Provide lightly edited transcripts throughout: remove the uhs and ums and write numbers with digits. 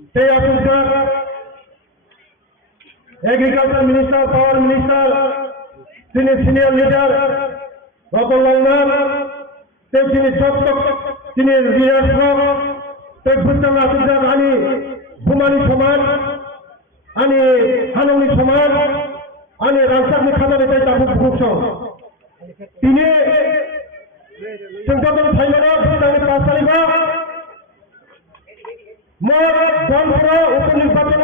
সেই officer agriculture minister, পাওয়ার minister, তিনি senior leader Ratanlal Nath, তিনি তিনি রিয়াজ তেজপুর আসিফ আনি ভুমানি সমাজ आणि हानवणी समाज आणि राजकारणी खानाने ताबूत ग्रुप तिने संख्याबल थाइलेंड भूटान पास तारीखा मोट दानपुरा उपनिर्वाचन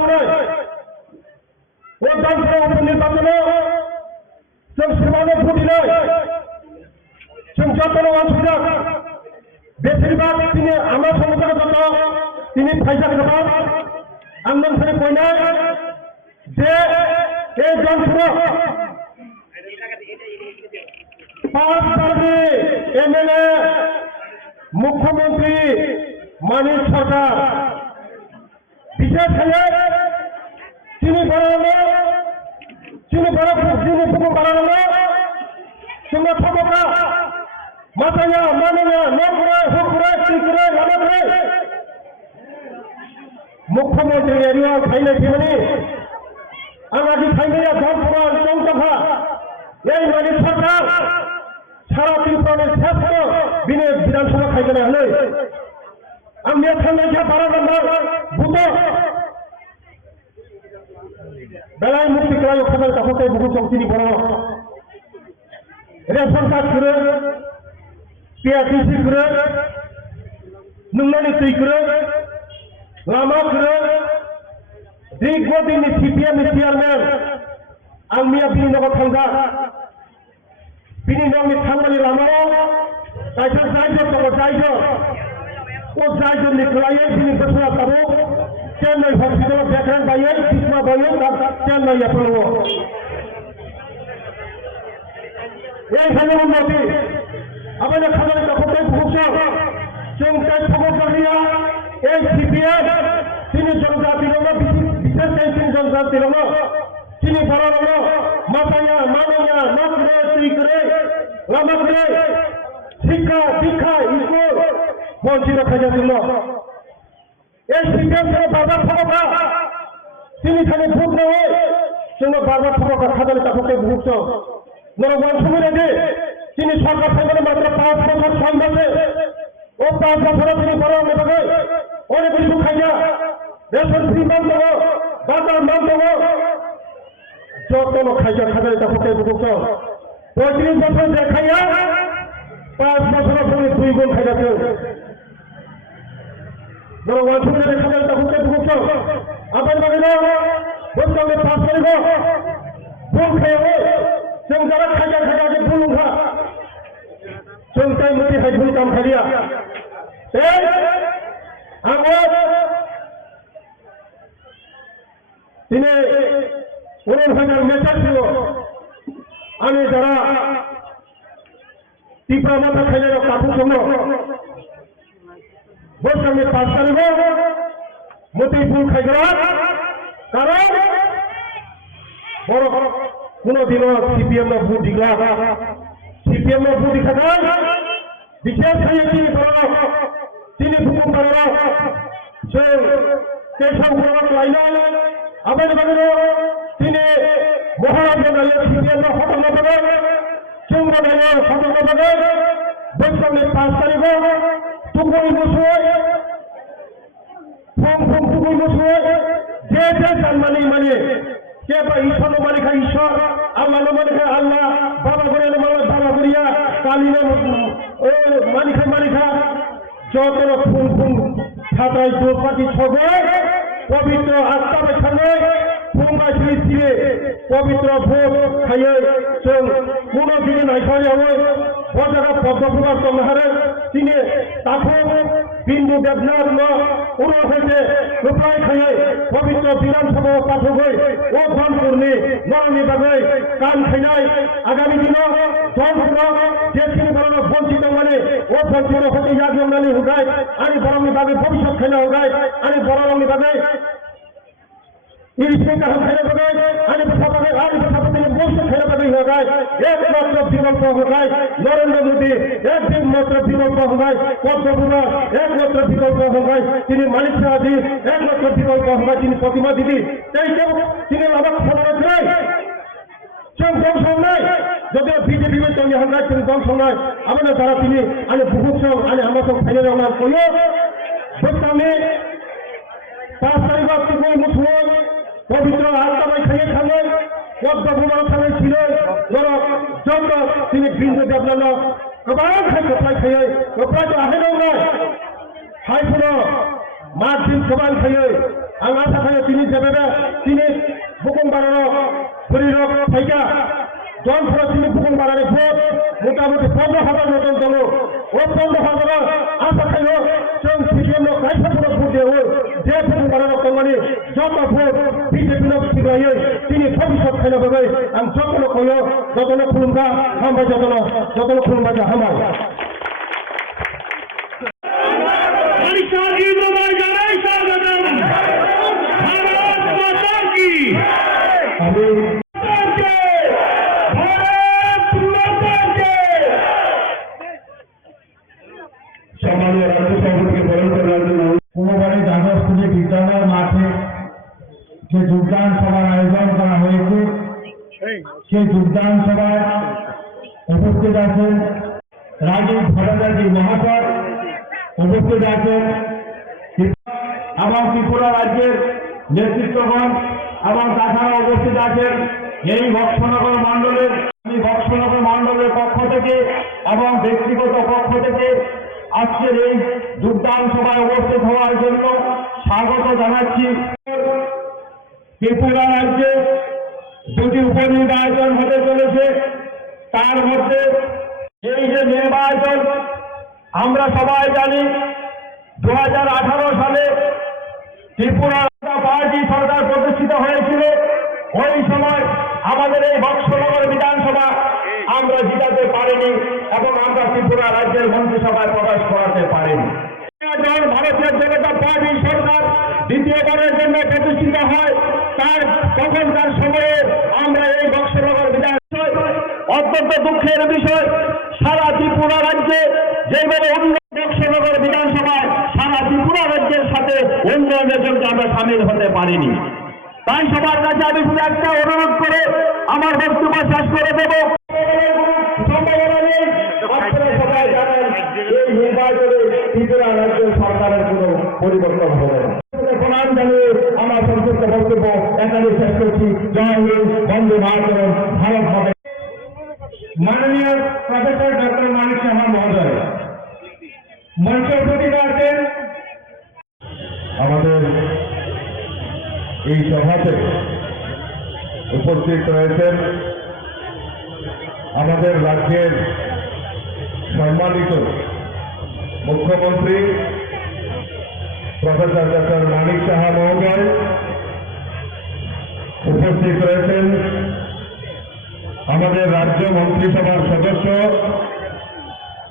ও দানপুরা উপনির্বাচনে जों समान भुटिले जों যতন অসুবিধা বেশিরভাগ তিনি আমার সমস্যাগত তিনি ফাইদা খাবার আন্দোলন করে কইনা যে এই দানপুরা পাঁচ পার্টি এমএলএ মুখ্যমন্ত্রী মানিক সরকার বিশেষ করে চিনি বাড়ানো তোমরা খবরা মাথায়া মানিয়া নকরে হুকরে সিকরে লামাকরে মুখ্যমন্ত্রী এরিয়া খাইলে জীবনী আমাকে খাইলে ধর্মপুর চৌকভা এই মানিক সরকার সারা ত্রিপুরার শ্রেষ্ঠ বিধানসভা খাইলে হলে আমি এখানে বারো নম্বর বুথ বেলায় মুক্তি করাই ওখানে তখন বহু চৌকিনি বড় রেশন কার্ড করে পিআরটিসি করে নুঙ্গানি তুই করে লামা করে দীর্ঘদিন সিপিএম চেয়ারম্যান আলমিয়া বিনিনগর থাঙ্গা বিনিনগরनि थांनानै लामायाव जायजों जायजों ও जायजोंनि खोलायै बिनि बोसोरा थाबो चेन्नाई हस्पिटालाव बेकरान बायै किसमा बायै चेन्नाई एपोलो এইখানে উন্নতি আমাদের খাবারের দখলটাই ভূষা जों তাই খবর করিয়া এই সিপিএম তিনি জনজাতির বিশেষ তিনি জনজাতির তিনি বড় মাথায়া মানিয়া নকরে তুইকরে লামাকরে শিক্ষা দীক্ষা স্কুল বঞ্চিত থাকার জন্য এই সিপিএম বারবার খবর তিনি খালি ভোট নেওয়া जोंनो बारबार खबर खादानि दाखलটাই ভূষা নরবন সুবিধে তিনি সরকার থেকে মাত্র 5 বছর সম্বন্ধে ও 5 বছরে তিনি বড় নেবে অনেক কিছু খাইয়া রেশন ফ্রি বন্ধ বাজার বন্ধ যত খাইয়া খাদানি দাখলটাই ভূষা 35 বছর দেখাইয়া 5 বছর পরে 2 গুণ খাইয়াছে নরবন সুবিধে খাদানি দাখলটাই ভূষা আবার বাগিনা বলতে 5 তারিখ ভুল খেয়ে जों যারা খাজা খাজাকে ভুলুঙ্গা जों তাই মুটি খাই ভুল কাম খালিয়া এই আমার তিনি 19,000 মেচার ছিল আমি যারা টিপা মাথা খাইলে কাপু জন্য বলছে 5 তারিখ মুটি ভুল খাইগা কারণ বড় কোনদিনও সিপিএম ভোট দিলা সিপিএম ভোট দিখা বিশেষ করে তিনি ভূম করা কেশব লাইলা আবার বাগের তিনি মহারাজ সিপিএম হতন পাবে চৌম্ব হতন পাবে বৈষ্ণবের 5 তারিখ টুকুই বসুয় ফোম টুকুই বসুয় যে মানে কে বা ঈশ্বর মালিকা ঈশ্বর আল্লাহ মালিকা আল্লাহ বাবা করিয়া বাবা করিয়া কালিনা ও মালিকা যত ফুল খাতায় দোপাটি ছবে পবিত্র আত্মার সঙ্গে ফুঙ্গা ছিঁড়ে পবিত্র ভোগ খাইয়ে जों কোনো দিন নাইখানে হবে বজারা পদ্মপ্রভার তোমারে তিনি তাকে বিন্দু দেবনাথ উড়ো হইতে রূপায় খাইয়ে পবিত্র বিধানসভা পাঠক হয়ে ও ধন করলে নরমি বাগে কান খাইনাই আগামী দিন ধনপুর যে তিনি বড় বঞ্চিত মানে ও বঞ্চিত হতে ইয়াগনানি হুগায় আমি বড়মি বাগে ভবিষ্যৎ খাইনা হুগায় আমি বড়মি বাগে ইলিশকে যখন খেলে পাবে আলিপ সভাপতি বলছে খেলে পাবে হোগায় একমাত্র বিকল্প হোগায় নরেন্দ্র মোদী একমাত্র বিকল্প হোগায় পদ্মপুরা একমাত্র বিকল্প হোগায় তিনি মালিক সাহাজি একমাত্র বিকল্প হোগায় তিনি প্রতিমা দিদি তাই কেউ তিনি লাভ খবর নাই দংশ নাই যদিও বিজেপি তৈরি হোগায় তিনি দংশ নয় আমাদের দ্বারা তিনি আনে বহুত সব আনে আমার সব ফেলে রওনা করিও আমি 5 তারিখ থেকে মুসলিম পবিত্র আত্মাবাই খাইয়ে খাবেন পদ্মপুরা খাবে ছিল যত তিনি বিন্দু দেবলাল गोबां खायखौफ्राय खायै गोबां आहायनांबाय हायफोरो मार्जिन गोबां खायै आं आसा खायो दिनै जेबेबे दिनै बुकुमबाराव फरिरक फायगा जनफोरा दिनै बुकुमबारानि भोट मटामटी 15,000 मटन दङ ओ 15,000 आसा खायो जों सिपिएमनो गायफोरनो भोट देवो जे बुकुमबाराव दंमानि जत भोट बिजेपिनो सिगायै दिनै भबिष्यत खायनाबाय आं जतनो कयो जतनो खुलुमगा हामबाय जतनो खुलुमबाय हामबाय বিদ্যালয় মাঠে যে যোগদান সভার আয়োজন করা হয়েছে সেই যোগদান সভায় উপস্থিত আছেন রাজীব ভট্টাচার্য মহাশয়, উপস্থিত আছেন এবং ত্রিপুরা রাজ্যের নেতৃত্বগণ এবং তাছাড়া উপস্থিত আছেন এই বক্সনগর মণ্ডলের পক্ষ থেকে এবং ব্যক্তিগত পক্ষ থেকে আজকের এই যোগদান সভায় উপস্থিত হওয়ার জন্য স্বাগত জানাচ্ছি। ত্রিপুরা রাজ্যে দুটি উপনির্বাচন হতে চলেছে, তার মধ্যে এই যে নির্বাচন আমরা সবাই জানি 2018 সালে ত্রিপুরা পার্টি সরকার প্রতিষ্ঠিত হয়েছিল। ওই সময় আমাদের এই বক্সনগর বিধানসভা আমরা জিতাতে পারিনি এবং আমরা ত্রিপুরা রাজ্যের মন্ত্রিসভায় প্রবেশ করাতে পারিনি। ভারতীয় জনতা পার্টি সরকার দ্বিতীয়বারের জন্য প্রতিষ্ঠিত হয়, তার তখনকার সময়ে আমরা এই বক্সনগর বিধানসভায় অত্যন্ত দুঃখের বিষয় সারা ত্রিপুরা রাজ্যে যেভাবে বক্সনগর বিধানসভায় সারা ত্রিপুরা রাজ্যের সাথে উন্নয়নের জন্য আমরা সামিল হতে পারিনি। তাই সবার কাছে আমি একটা অনুরোধ করে আমার বক্তব্য শেষ করে দেব। এই নির্বাচনে ত্রিপুরা রাজ্য সরকারের কোন পরিবর্তন হবে না। প্রণাম জানিয়ে আমার সংক্ষিপ্ত বক্তব্য এখানে শেষ করছি। জয় হিন্দ, বন্দে মাতরম, ভারত হবে। মাননীয় প্রফেসর ডক্টর মানিক সাহা মহোদয় মঞ্চ প্রতিভা আছেন। আমাদের এই সভাতে উপস্থিত রয়েছেন আমাদের রাজ্যের সম্মানিত মুখ্যমন্ত্রী প্রফেসর ডক্টর মানিক সাহা মহোদয়, উপস্থিত রয়েছেন আমাদের রাজ্য মন্ত্রিসভার সদস্য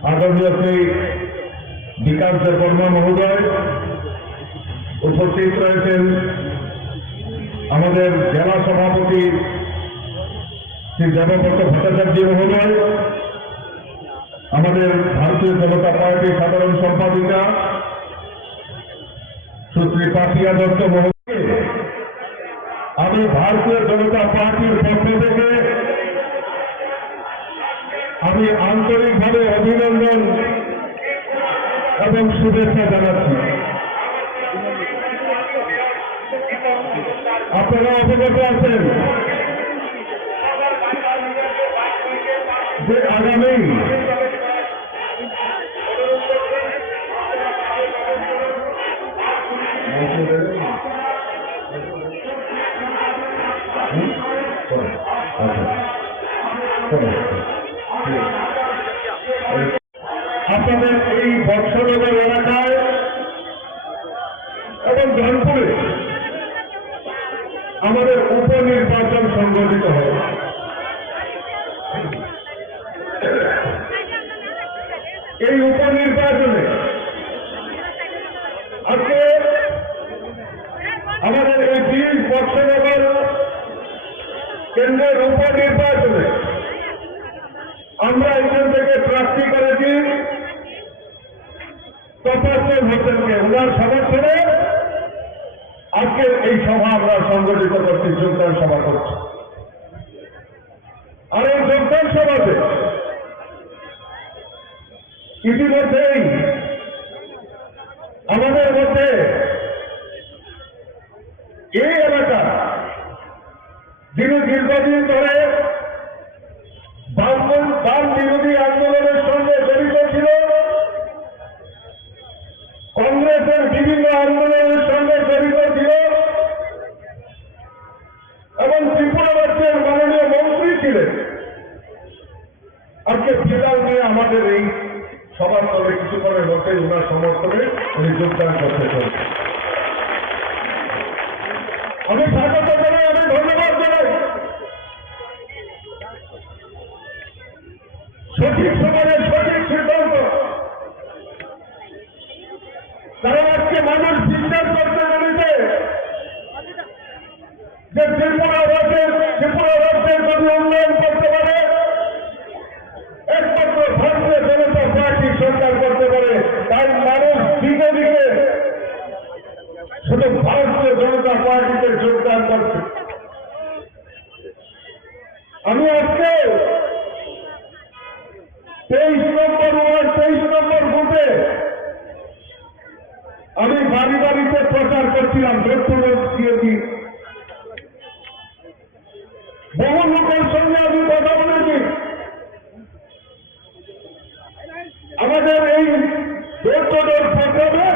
আদরণীয় শ্রী বিকাশ দেববর্মা মহোদয়, উপস্থিত রয়েছেন আমাদের জেলা সভাপতি শ্রী দেবব্রত ভট্টাচার্য মহোদয়, আমাদের ভারতীয় জনতা পার্টির সাধারণ সম্পাদিকা সুশ্রী পাপিয়া দত্ত মহোদয়। আমি ভারতীয় জনতা পার্টির পক্ষ থেকে আমি আন্তরিকভাবে অভিনন্দন এবং শুভেচ্ছা জানাচ্ছি। আপনারা অবগত আছেন যে আগামী আপনাদের এই বক্সনগর এলাকায় এবং জনপুরে আমাদের উপনির্বাচন সংগঠিত হবে। এই উপনির্বাচনে আজকে আমাদের এই 30 বর্ষনগর কেন্দ্রের উপনির্বাচনে আমরা এখান থেকে প্রার্থী করেছি তপস্বর হোসেনকে। উনার সমর্থনে আজকের এই সভা আমরা সংগঠিত করছি, যোগদান সভা করছি। আর এই যোগদান সভাতে ইতিমধ্যেই আমাদের মধ্যে এই এলাকা যিনি দীর্ঘদিন ধরে বাম বিরোধী আন্দোলনের সঙ্গে জড়িত ছিল, কংগ্রেসের বিভিন্ন আন্দোলনের সঙ্গে জড়িত ছিল এবং ত্রিপুরা রাজ্যের মাননীয় মন্ত্রী ছিলেন, আজকে ফিলাল নিয়ে আমাদের এই সবার তবে কিছুক্ষণের মধ্যে ওনার সমর্থনে উনি যোগদান করতে চলেছেন। আমি স্বাগত জানাই, আমি ধন্যবাদ জানাই। সঠিক সময়ে সঠিক সিদ্ধান্ত, কারণ আজকে মানুষ চিন্তা করতে পেরেছে যে ত্রিপুরা রাজ্যের যদি উন্নয়ন করতে পারে একমাত্র ভারতীয় জনতা পার্টি সরকার করতে পারে। তাই মানুষ দিকে দিকে শুধু ভারতীয় জনতা পার্টিতে যোগদান করছে। আমি আজকে 23 নম্বর ওয়ার্ড 23 নম্বর বুথে আমি বাড়ি বাড়িতে প্রচার করছিলাম, দিয়েছি। বহু লোকের সঙ্গে আমি কথা বলেছি। আমাদের এই ডোর প্রোগ্রামে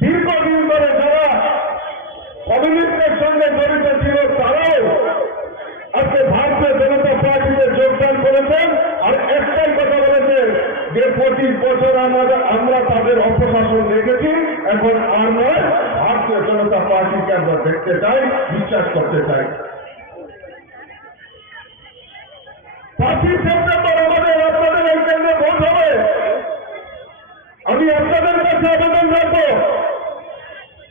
দীর্ঘদিন ধরে যারা কমিউনিস্টের সঙ্গে জড়িত ছিল তারাও আজকে ভারতীয় জনতা পার্টিতে যোগদান করেছেন। আর একটাই কথা বলেছেন যে 25 বছর আমরা তাদের অপশাসন দেখেছি, এখন আর নয়, ভারতীয় জনতা পার্টিকে আমরা দেখতে চাই, বিশ্বাস করতে চাই। 5 সেপ্টেম্বর আমাদের আপনাদের এই কেন্দ্রে ভোট হবে। আমি আপনাদের কাছে আবেদন রাখবো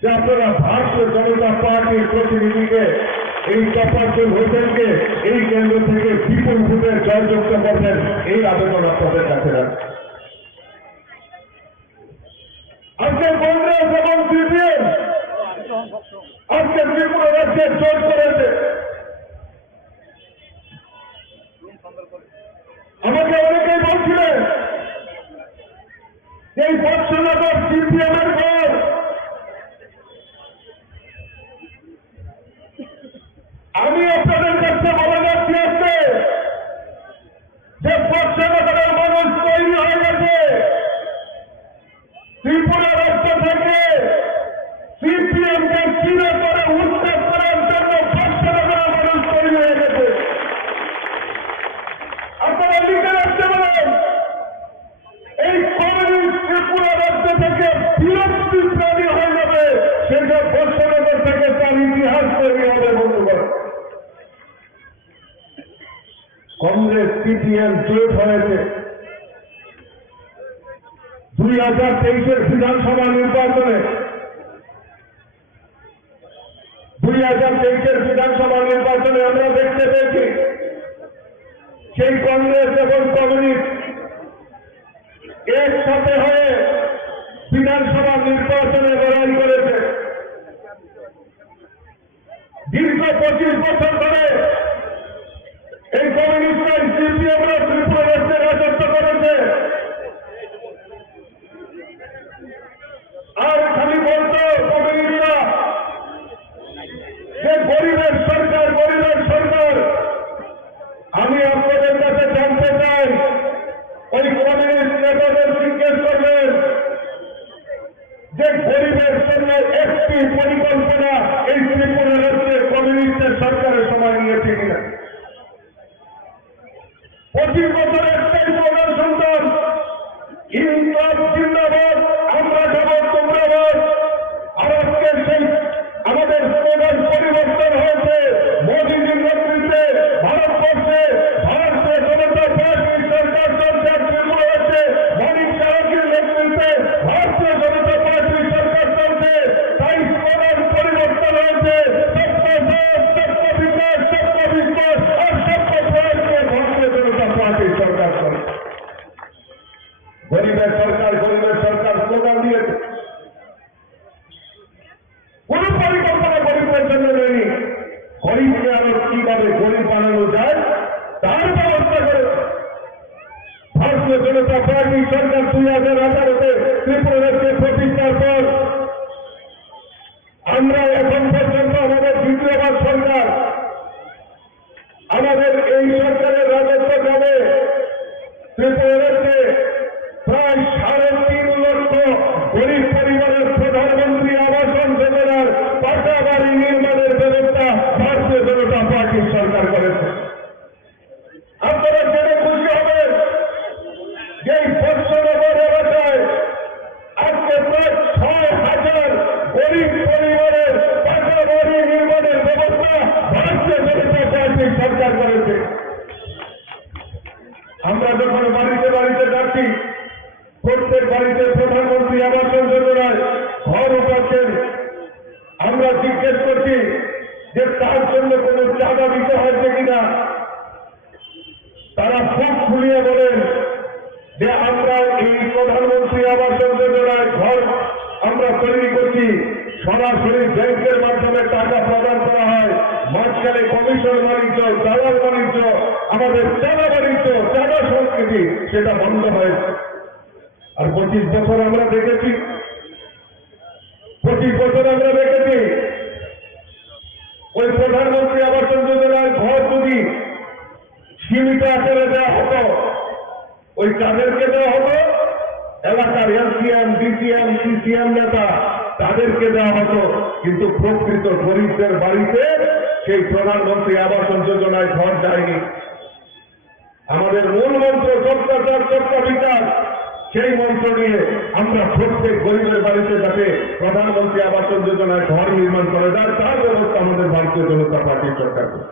যে আপনারা ভারতীয় জনতা পার্টির প্রতিনিধিকে, এই তপস্বর হোসেনকে এই কেন্দ্র থেকে বিপুল ভোটে জয়যুক্ত করবেন, এই আবেদন আপনাদের কাছে রাখবেন। আজকে কংগ্রেস এবং সিপিএম আজকে ত্রিপুরা রাজ্যে জোট করেছে। আমাকে অনেকেই বলছিলেন এই বর্ষনগর সিপিএম এর ঘর। আমি আপনাদের কাছে বলে যাচ্ছি আজকে যে বর্ষনগরের মানুষ তৈরি হয়ে গেছে। ত্রিপুরা রাজ্য থেকে সিপিএম কে চিনে করে উচ্ছেদ করার জন্য বর্ষনগরের মানুষ তৈরি হয়ে গেছে। আপনারা লিখে রাখতে পারেন, এই কমিউনিস্ট ত্রিপুরা রাজ্য থেকে বিরক্তি প্রাণী হয়ে যাবে, সেটা বর্ষনগর থেকে তার ইতিহাস তৈরি হবে। বন্ধুগণ, কংগ্রেস সিপিএম জোট হয়েছে 2023-এর বিধানসভা নির্বাচনে। 2023-এর বিধানসভা নির্বাচনে আমরা দেখতে পেয়েছি সেই কংগ্রেস এবং কমিউনিস্ট একসাথে হয়ে বিধানসভা নির্বাচনে লড়াই করেছে। দীর্ঘ 25 বছর ধরে এই কমিউনিস্ট সিপিএমরা ত্রিপুরা রাজ্যে রাজত্ব করেছে। আর খালি বলতো কমিউনিস্টরা যে গরিবের সরকার, গরিবের সরকার। আমি আপনাদের কাছে জানতে চাই, ওই কমিউনিস্ট নেতাদের জিজ্ঞেস করবেন যে গরিবের জন্য একটি পরিকল্পনা এই ত্রিপুরা রাজ্যে কমিউনিস্টের সরকারের সময় নিয়েছে কিনা। 25 বছর একটাই প্রধান সন্তান, ইনকলাব জিন্দাবাদ, আমরা যাব তোমরা বাদ। আর আজকে সেই আমাদের স্লোগান পরিবর্তন হয়েছে। মোদীজির নেতৃত্বে ভারতবর্ষে ভারতীয় জনতা পার্টির সরকার চলছে। ত্রিপুরা রাজ্যে মানিক সাহাজির নেতৃত্বে ভারতীয় জনতা পার্টির সরকার চলছে। তাই স্লোগান পরিবর্তন জন্য নেয়নি, গরিবকে আরো কিভাবে গরিব বানানো যায় তার ব্যবস্থা করে। ভারতীয় জনতা পার্টি সরকার 2018-তে ত্রিপুরাকে প্রতিষ্ঠার পর আমরা এখন পর্যন্ত আমাদের দ্বিতীয়বার সরকার, আমাদের এই সরকারের রাজত্বকালে ত্রিপুরাকে প্রায় 3.5 লক্ষ গরিব পরিবারের প্রধানমন্ত্রী আবাস যোজনার পাকা বাড়ি নির্মাণের ব্যবস্থা ভারতীয় জনতা পার্টির সরকার করেছে। আপনারা জেনে খুশি হবেন যে এই বৎসনগর এলাকায় আজকে প্রায় 6,000 গরিব পরিবারের পাকা বাড়ি নির্মাণের ব্যবস্থা ভারতীয় জনতা পার্টির সরকার করেছে। আমরা যখন বাড়িতে বাড়িতে যাচ্ছি, প্রত্যেক বাড়িতে প্রধানমন্ত্রী আবাস যোজনায় ঘর উঠাচ্ছেন, আমরা জিজ্ঞেস করছি যে তার জন্য কোনো চাঁদা দিতে হয়েছে কিনা। তারা মুখ খুলিয়ে বলেন যে আমরা এই প্রধানমন্ত্রী আবাস যোজনায় ঘর আমরা তৈরি করছি, সরাসরি ব্যাংকের মাধ্যমে টাকা প্রদান করা হয়, মাঝখানে কমিশন বাণিজ্য, দালাল বাণিজ্য, আমাদের চাঁদা বাণিজ্য, চাঁদা সংস্কৃতি সেটা বন্ধ হয়েছে। আর 25 বছর আমরা দেখেছি, 25 বছর আমরা দেখেছি ওই প্রধানমন্ত্রী আবাস যোজনার ঘর যদি সীমিত আকারে দেওয়া হতো, ওই কাদেরকে দেওয়া হতো? এলাকার এলসিএম, ডিসিএম, সিসিএম নেতা তাদেরকে দেওয়া হতো, কিন্তু প্রকৃত গরিবদের বাড়িতে সেই প্রধানমন্ত্রী আবাস যোজনায় ঘর যায়নি। আমাদের মূল মন্ত্র সত্যাচার সত্য বিচার, সেই মন্ত্র নিয়ে আমরা প্রত্যেক গরিবের বাড়িতে যাতে প্রধানমন্ত্রী আবাস যোজনায় ঘর নির্মাণ করে দেয় তার ব্যবস্থা আমাদের ভারতীয় জনতা পার্টির সরকার করে।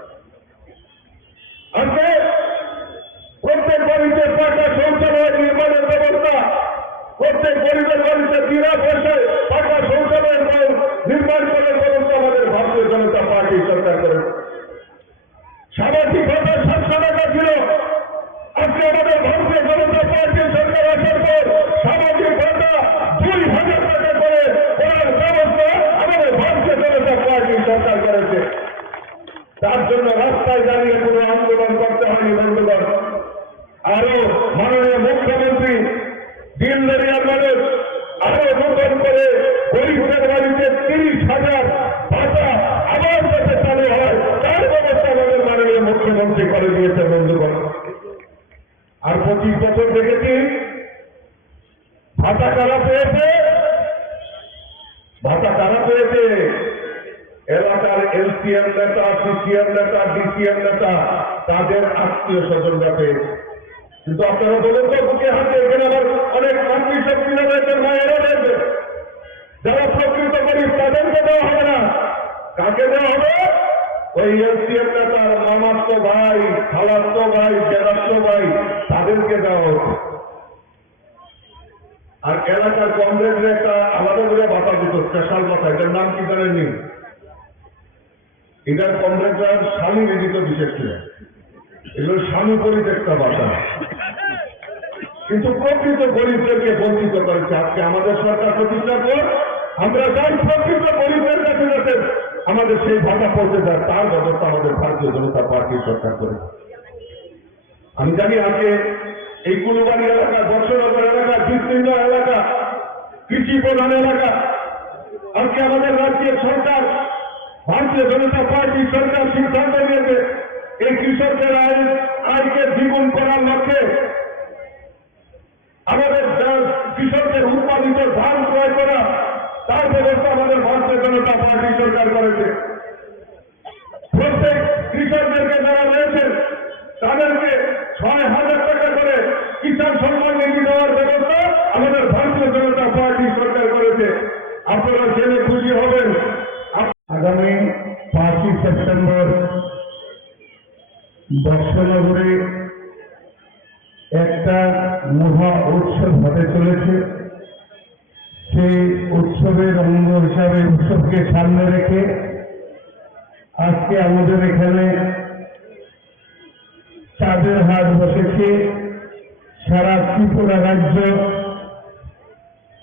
আজকে প্রত্যেক বাড়িতে পাকা শৌচালয় নির্মাণের ব্যবস্থা, প্রত্যেক গরিবের বাড়িতে বিনা পয়সায় পাকা শৌচালয় নির্মাণ করার ব্যবস্থা আমাদের ভারতীয় জনতা পার্টির সরকার করে। সামাজিক ভাতা 700 টাকা ছিল, আজকে আমাদের ভারতীয় জনতা পার্টির সরকার আসার পর সামাজিক ভাতা 2,000 টাকা করে করার ব্যবস্থা আমাদের ভারতীয় জনতা পার্টির সরকার করেছে। তার জন্য রাস্তায় দাঁড়িয়ে কোনো আন্দোলন করতে হয়নি বন্ধুগণ। আরো মাননীয় মুখ্যমন্ত্রী দিনদরিয়ার মানুষ আরো নতুন করে গরিবদের বাড়িতে 30,000 ভাতা আবার যাতে চালু হয় তার ব্যবস্থা আমাদের মাননীয় মুখ্যমন্ত্রী করে দিয়েছে বন্ধুগণ। আর 25 বছর দেখেছি ভাতা কারা পেয়েছে, ভাতা কারা পেয়েছে? এলাকার এলসিএম নেতা, সিসিএম নেতা, ডিসিএম নেতা, তাদের আত্মীয় স্বজনরা পেয়েছে। কিন্তু আপনারা বলুন তো, বুকে হাতে এখানে আবার অনেক মাতৃ শক্তিরা রয়েছেন, মায়েরা রয়েছে, যারা প্রকৃত গরিব তাদেরকে দেওয়া হবে না। কাকে দেওয়া হবে? ওই এলসিএম নেতার মামাত্ম ভাই, খালাত্ম ভাই, জেলাত্ম ভাই, তাদেরকে দেওয়া হচ্ছে। আর এলাকার কংগ্রেসের একটা আলাদা করে ভাতা দিত, স্পেশাল ভাতা, এটার নাম কি জানেননি? এটার কংগ্রেসের স্বামী নিদিত বিশেষ করে, এগুলো স্বামী পরিত্যক্তা ভাষা, কিন্তু প্রকৃত গরিবদেরকে বঞ্চিত করেছে। আজকে আমাদের সরকার প্রতিষ্ঠার পর আমরা যাই প্রকৃত গরিবদের কাছে যাতে আমাদের সেই ভাতা পৌঁছে যায় তার ব্যবস্থা আমাদের ভারতীয় জনতা পার্টির সরকার করে। আমি জানি আজকে এই কুলুবাড়ি এলাকা, বর্ষনগর এলাকা, বিস্তীর্ণ এলাকা, কৃষি প্রধান এলাকা, আজকে আমাদের রাজ্যের সরকার ভারতীয় জনতা পার্টির সরকার সিদ্ধান্ত নিয়েছে এই কৃষকদের আয়কে দ্বিগুণ করার লক্ষ্যে আমাদের কৃষকদের উৎপাদিত ধান ক্রয় করা তার ব্যবস্থা আমাদের ভারতীয় জনতা পার্টি সরকার করেছে। প্রত্যেক কৃষকদেরকে যারা রয়েছেন তাদেরকে 6,000 টাকা করে কিষাণ সম্মান নিধি দেওয়ার ব্যবস্থা আমাদের ভারতীয় জনতা পার্টি সরকার করেছে। আপনারা জেনে খুশি হবেন, আগামী 5ই সেপ্টেম্বর বর্ষনগরে একটা মহা উৎসব হতে চলেছে। সেই উৎসবের অঙ্গ হিসাবে উৎসবকে সামনে রেখে আজকে আমাদের এখানে চাঁদের হাট বসেছে। সারা ত্রিপুরা রাজ্য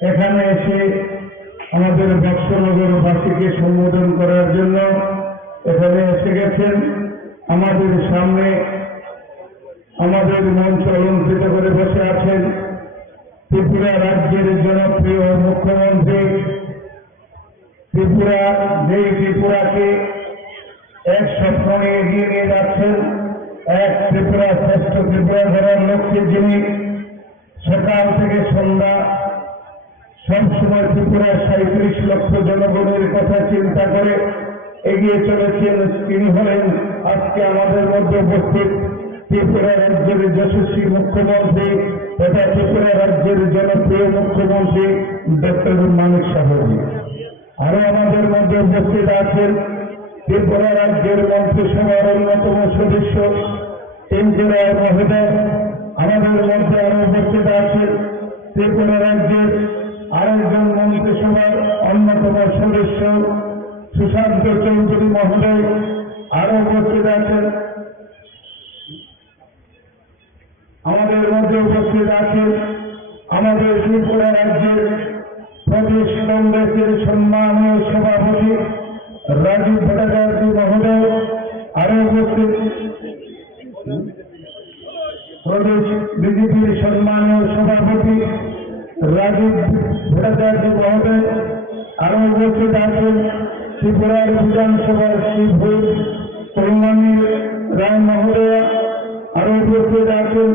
এখানে এসে আমাদের বর্ষনগরবাসীকে সম্বোধন করার জন্য এসে গেছেন আমাদের সামনে। আমাদের মঞ্চ অলঙ্কৃত করে বসে আছেন ত্রিপুরা রাজ্যের জনপ্রিয় মুখ্যমন্ত্রী। ত্রিপুরা, যেই ত্রিপুরাকে এক স্বপ্ন নিয়ে এগিয়ে নিয়ে যাচ্ছেন, এক ত্রিপুরা শ্রেষ্ঠ ত্রিপুরা ধরার লক্ষ্যে যিনি সকাল থেকে সন্ধ্যা সবসময় ত্রিপুরার 37 লক্ষ জনগণের কথা চিন্তা করে এগিয়ে চলেছেন, তিনি হলেন আজকে আমাদের মধ্যে উপস্থিত ত্রিপুরা রাজ্যের যশস্বী মুখ্যমন্ত্রী তথা ত্রিপুরা রাজ্যের জনপ্রিয় মুখ্যমন্ত্রী ডক্টর মানিক সাহাজি। আরো আমাদের মধ্যে উপস্থিত আছেন ত্রিপুরা রাজ্যের মন্ত্রিসভার অন্যতম সদস্য এনকে রায় মহোদয়। আমাদের মধ্যে আরো উপস্থিত আছেন ত্রিপুরা রাজ্যের আরেকজন মন্ত্রিসভার অন্যতম সদস্য সুশান্ত চৌধুরী মহোদয়। আরো উপস্থিত আছেন আমাদের মধ্যে উপস্থিত আছেন আমাদের ত্রিপুরা রাজ্যের প্রদেশ কংগ্রেসের সম্মানীয় সভাপতি রাজীব ভট্টাচার্য মহোদয়। আরো উপস্থিত প্রদেশ বিজেপির সম্মানীয় সভাপতি রাজীব ভট্টাচার্য মহোদয়। আরো উপস্থিত আছেন ত্রিপুরার বিধানসভার চিফ হুইপ কল্যাণী রায় মহোদয়। আরো উপস্থিত আছেন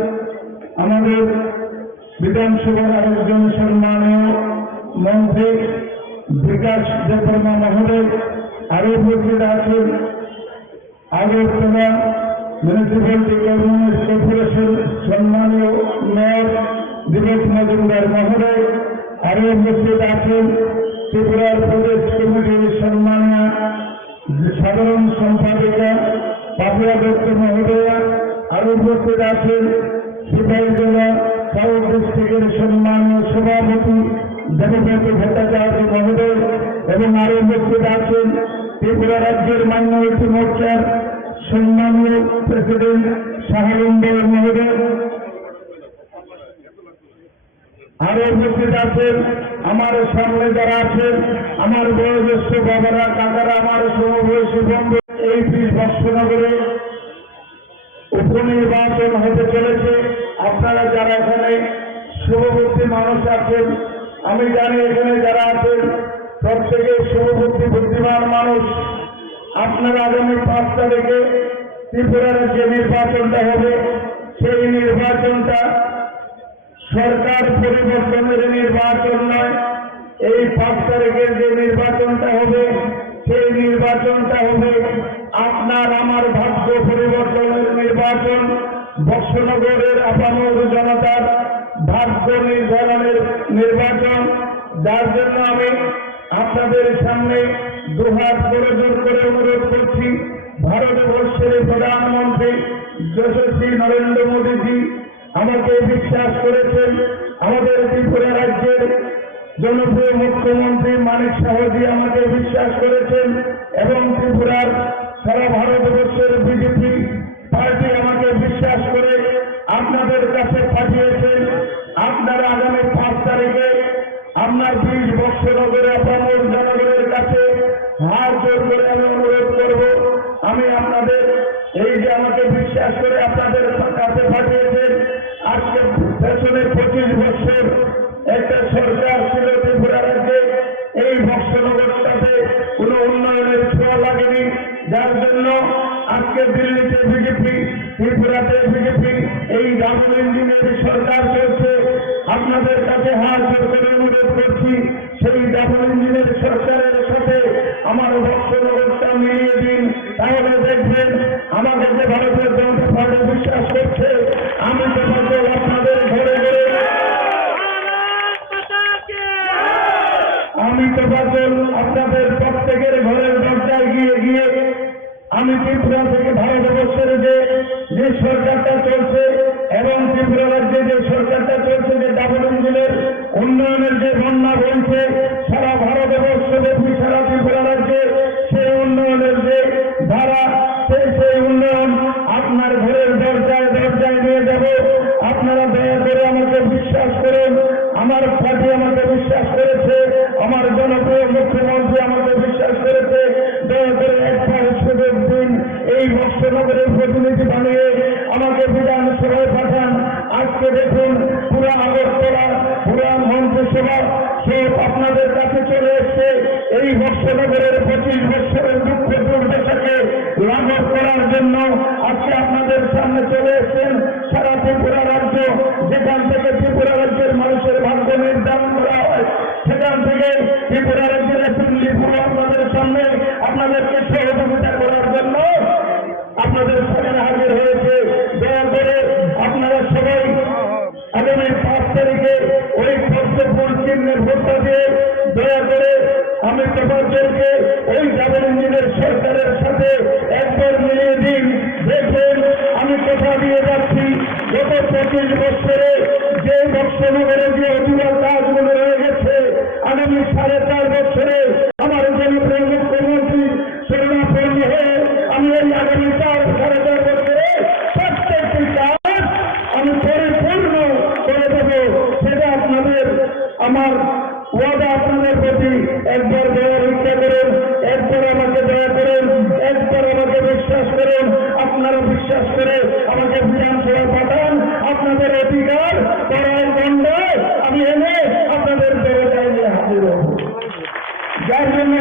আমাদের বিধানসভার আরেকজন সম্মানীয় মন্ত্রী বিকাশ দেববর্মা মহোদয়। আরো উপস্থিত আছেন আগরতলা মিউনিসিপ্যালিটি গভর্নমেন্ট কর্পোরেশন সম্মানীয় মেয়র দিলীপ মজুমদার মহোদয়। আরো উপস্থিত আছেন ত্রিপুরার প্রদেশ কমিটির সম্মানীয় সাধারণ সম্পাদিকা পাপিয়া দত্ত মহোদয়া। আরো উপস্থিত আছেন সিপাহীজলা সাউথ ডিস্ট্রিক্টের সম্মানীয় সভাপতি দেবব্রত ভট্টাচার্য মহোদয় এবং আরো উপস্থিত আছেন ত্রিপুরা রাজ্যের মাইনরিটি মোর্চার সম্মানীয় প্রেসিডেন্ট শাহালুন্দর মহোদয়। আরো উপস্থিত আছেন আমার সামনে যারা আছেন আমার বয়োজ্যেষ্ঠ বাবারা, কাকারা, আমার সমবয়সী বন্ধু। এই 20 বৎসনগরে উপনির্বাচন হতে চলেছে। আপনারা যারা এখানে শুভবুদ্ধি মানুষ আছেন, আমি জানি এখানে যারা আছেন প্রত্যেকে শুভবুদ্ধি বুদ্ধিমান মানুষ। আপনারা আগামী 5 তারিখে ত্রিপুরার যে নির্বাচনটা হবে সেই নির্বাচনটা সরকার পরিবর্তনের নির্বাচন নয়। এই 5 তারিখের যে নির্বাচনটা হবে সেই নির্বাচনটা হবে আপনার আমার ভাগ্য পরিবর্তনের নির্বাচন, বৎসনগরের আপামর জনতার ভাগ্য নির্ধারণের নির্বাচন। যার জন্য আমি আপনাদের সামনে দুহাত করে জোর করে অনুরোধ করছি, ভারতবর্ষের প্রধানমন্ত্রী যশস্বী নরেন্দ্র মোদীজি আমাকে বিশ্বাস করেছেন, আমাদের ত্রিপুরা রাজ্যের জনপ্রিয় মুখ্যমন্ত্রী মানিক সাহাজি আমাকে বিশ্বাস করেছেন এবং ত্রিপুরার সারা ভারতবর্ষের বিজেপি পার্টি আমাকে বিশ্বাস করে আপনাদের কাছে পাঠিয়েছেন। আপনারা আগামী 5 তারিখে আপনার 20 বৎসনগরে আপনার জনগণের কাছে হাত জোর করে আমি অনুরোধ করব, আমি আপনাদের এই যে আমাকে বিশ্বাস করে আপনাদের কাছে পাঠিয়েছেন, আজকে পেছনে 25 বছর একটা সরকার ছিল ত্রিপুরা রাজ্যে, এই বৎসনগরটাতে কোনো উন্নয়নের ছোঁয়া লাগেনি। যার জন্য আজকে দিল্লিতে বিজেপি, ত্রিপুরাতে বিজেপি, এই ডাবল ইঞ্জিনের সরকার চলছে। আপনাদের কাছে হাত জোর করে অনুরোধ করছি, সেই ডাবল ইঞ্জিনের সরকারের সাথে আমার বৎসনগরটা মিলিয়ে দিন, তাহলে দেখবেন আমাকে যে ভারতীয় জনতা পার্টি বিশ্বাস করছে, আমি তো আপনাদের ঘরে ঘরে, আমি তো আপনাদের প্রত্যেকের ঘরের দরজায় গিয়ে গিয়ে আমি ত্রিপুরা থেকে ভারতবর্ষের যে সরকারটা চলছে এবং ত্রিপুরা রাজ্যে যে সরকারটা চলছে, যে ডাবল ইঞ্জিনের উন্নয়নের যে বন্যা বইছে সারা ভারতবর্ষ ব্যাপী, সারা ত্রিপুরা রাজ্যে সেই উন্নয়নের যে ধারা, সেই উন্নয়ন আপনার ঘরের দরজায় দরজায় নিয়ে যাব। আপনারা দয়া করে আমাকে বিশ্বাস করুন, আমার পার্টি আমাকে বিশ্বাস করেছে, আমার জনপ্রিয় মুখ্যমন্ত্রী আমাকে বিশ্বাস করেছে। দয়া করে একবার সুযোগ দিন, স্ক্রিপ্ট বানিয়ে আমাকে বিধানসভায় পাঠান। আজকে দেখুন পুরা আগরতলা, পুরা মন্ত্রিসভা সব আপনাদের কাছে চলে এসছে এই বৎসনগরের 25 বছরের দুঃখ দুর্দশাকে লাঘব করার জন্য। আজকে আপনাদের সামনে চলে এসছেন সারা ত্রিপুরা রাজ্য, যেখান থেকে ত্রিপুরা রাজ্যের মানুষের ভাগ্য নির্ধারণ করা হয়, সেখান থেকে ত্রিপুরা রাজ্যের অ্যাসেম্বলি পুরো আপনাদের সামনে আপনাদেরকে সহযোগিতা করার জন্য আপনাদের সামনে হাজির হয়েছে। দয়া করে আপনারা সবাই আগামী 5 তারিখে ওই পদ্মফুল চিহ্নের ভোটটা দিয়ে দয়া করে আমি তোমাদেরকে ওই ডাবল ইঞ্জিনের সরকারের সাথে একবার মিলিয়ে দিন। দেখুন আমি কথা দিয়ে যাচ্ছি, গত 25 বছরে যে বৎসনগরে যে অধুরা কাজগুলো রয়ে গেছে, আগামী 4.5 বছরে আমার জনপ্রিয় মুখ্যমন্ত্রী শরণাপন্ন হয়ে আমি এই আগামী 4.5 বছরে প্রত্যেকটি কাজ আমি পরিপূর্ণ করে দেব। সেটা আপনাদের আমার ওয়াদা আপনাদের প্রতি। একবার দেওয়ার ইচ্ছা করুন, একবার আমাকে দয়া করুন, একবার আমাকে বিশ্বাস করুন। আপনারা বিশ্বাস করে আমাকে বিধানসভায় পাঠান। আপনাদের অধিকার করার দণ্ডায় আমি এনে আপনাদের দেবতায় নিয়ে হাজির হব। যার জন্য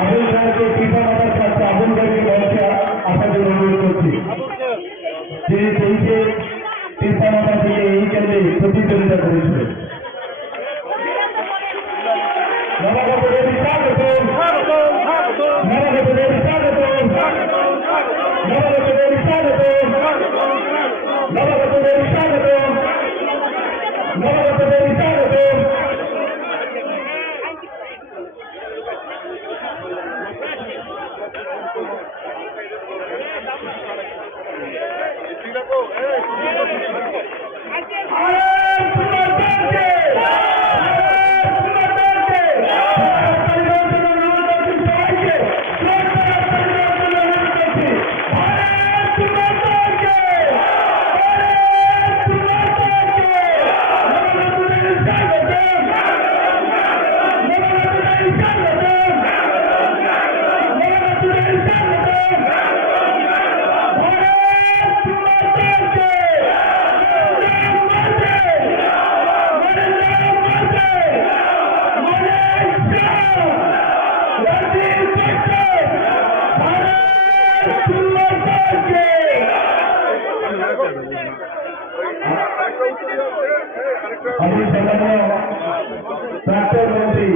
আবুল সাহেবকে পিতা মাতার কাছে আবুল ভাইকে মঞ্চে আসার জন্য অনুরোধ করছি। তিনি তেইশে পিতা মাতা থেকে এই কেন্দ্রে প্রতিদ্বন্দ্বিতা করেছিলেন। আমি সম্মানীয় প্রাক্তন মন্ত্রী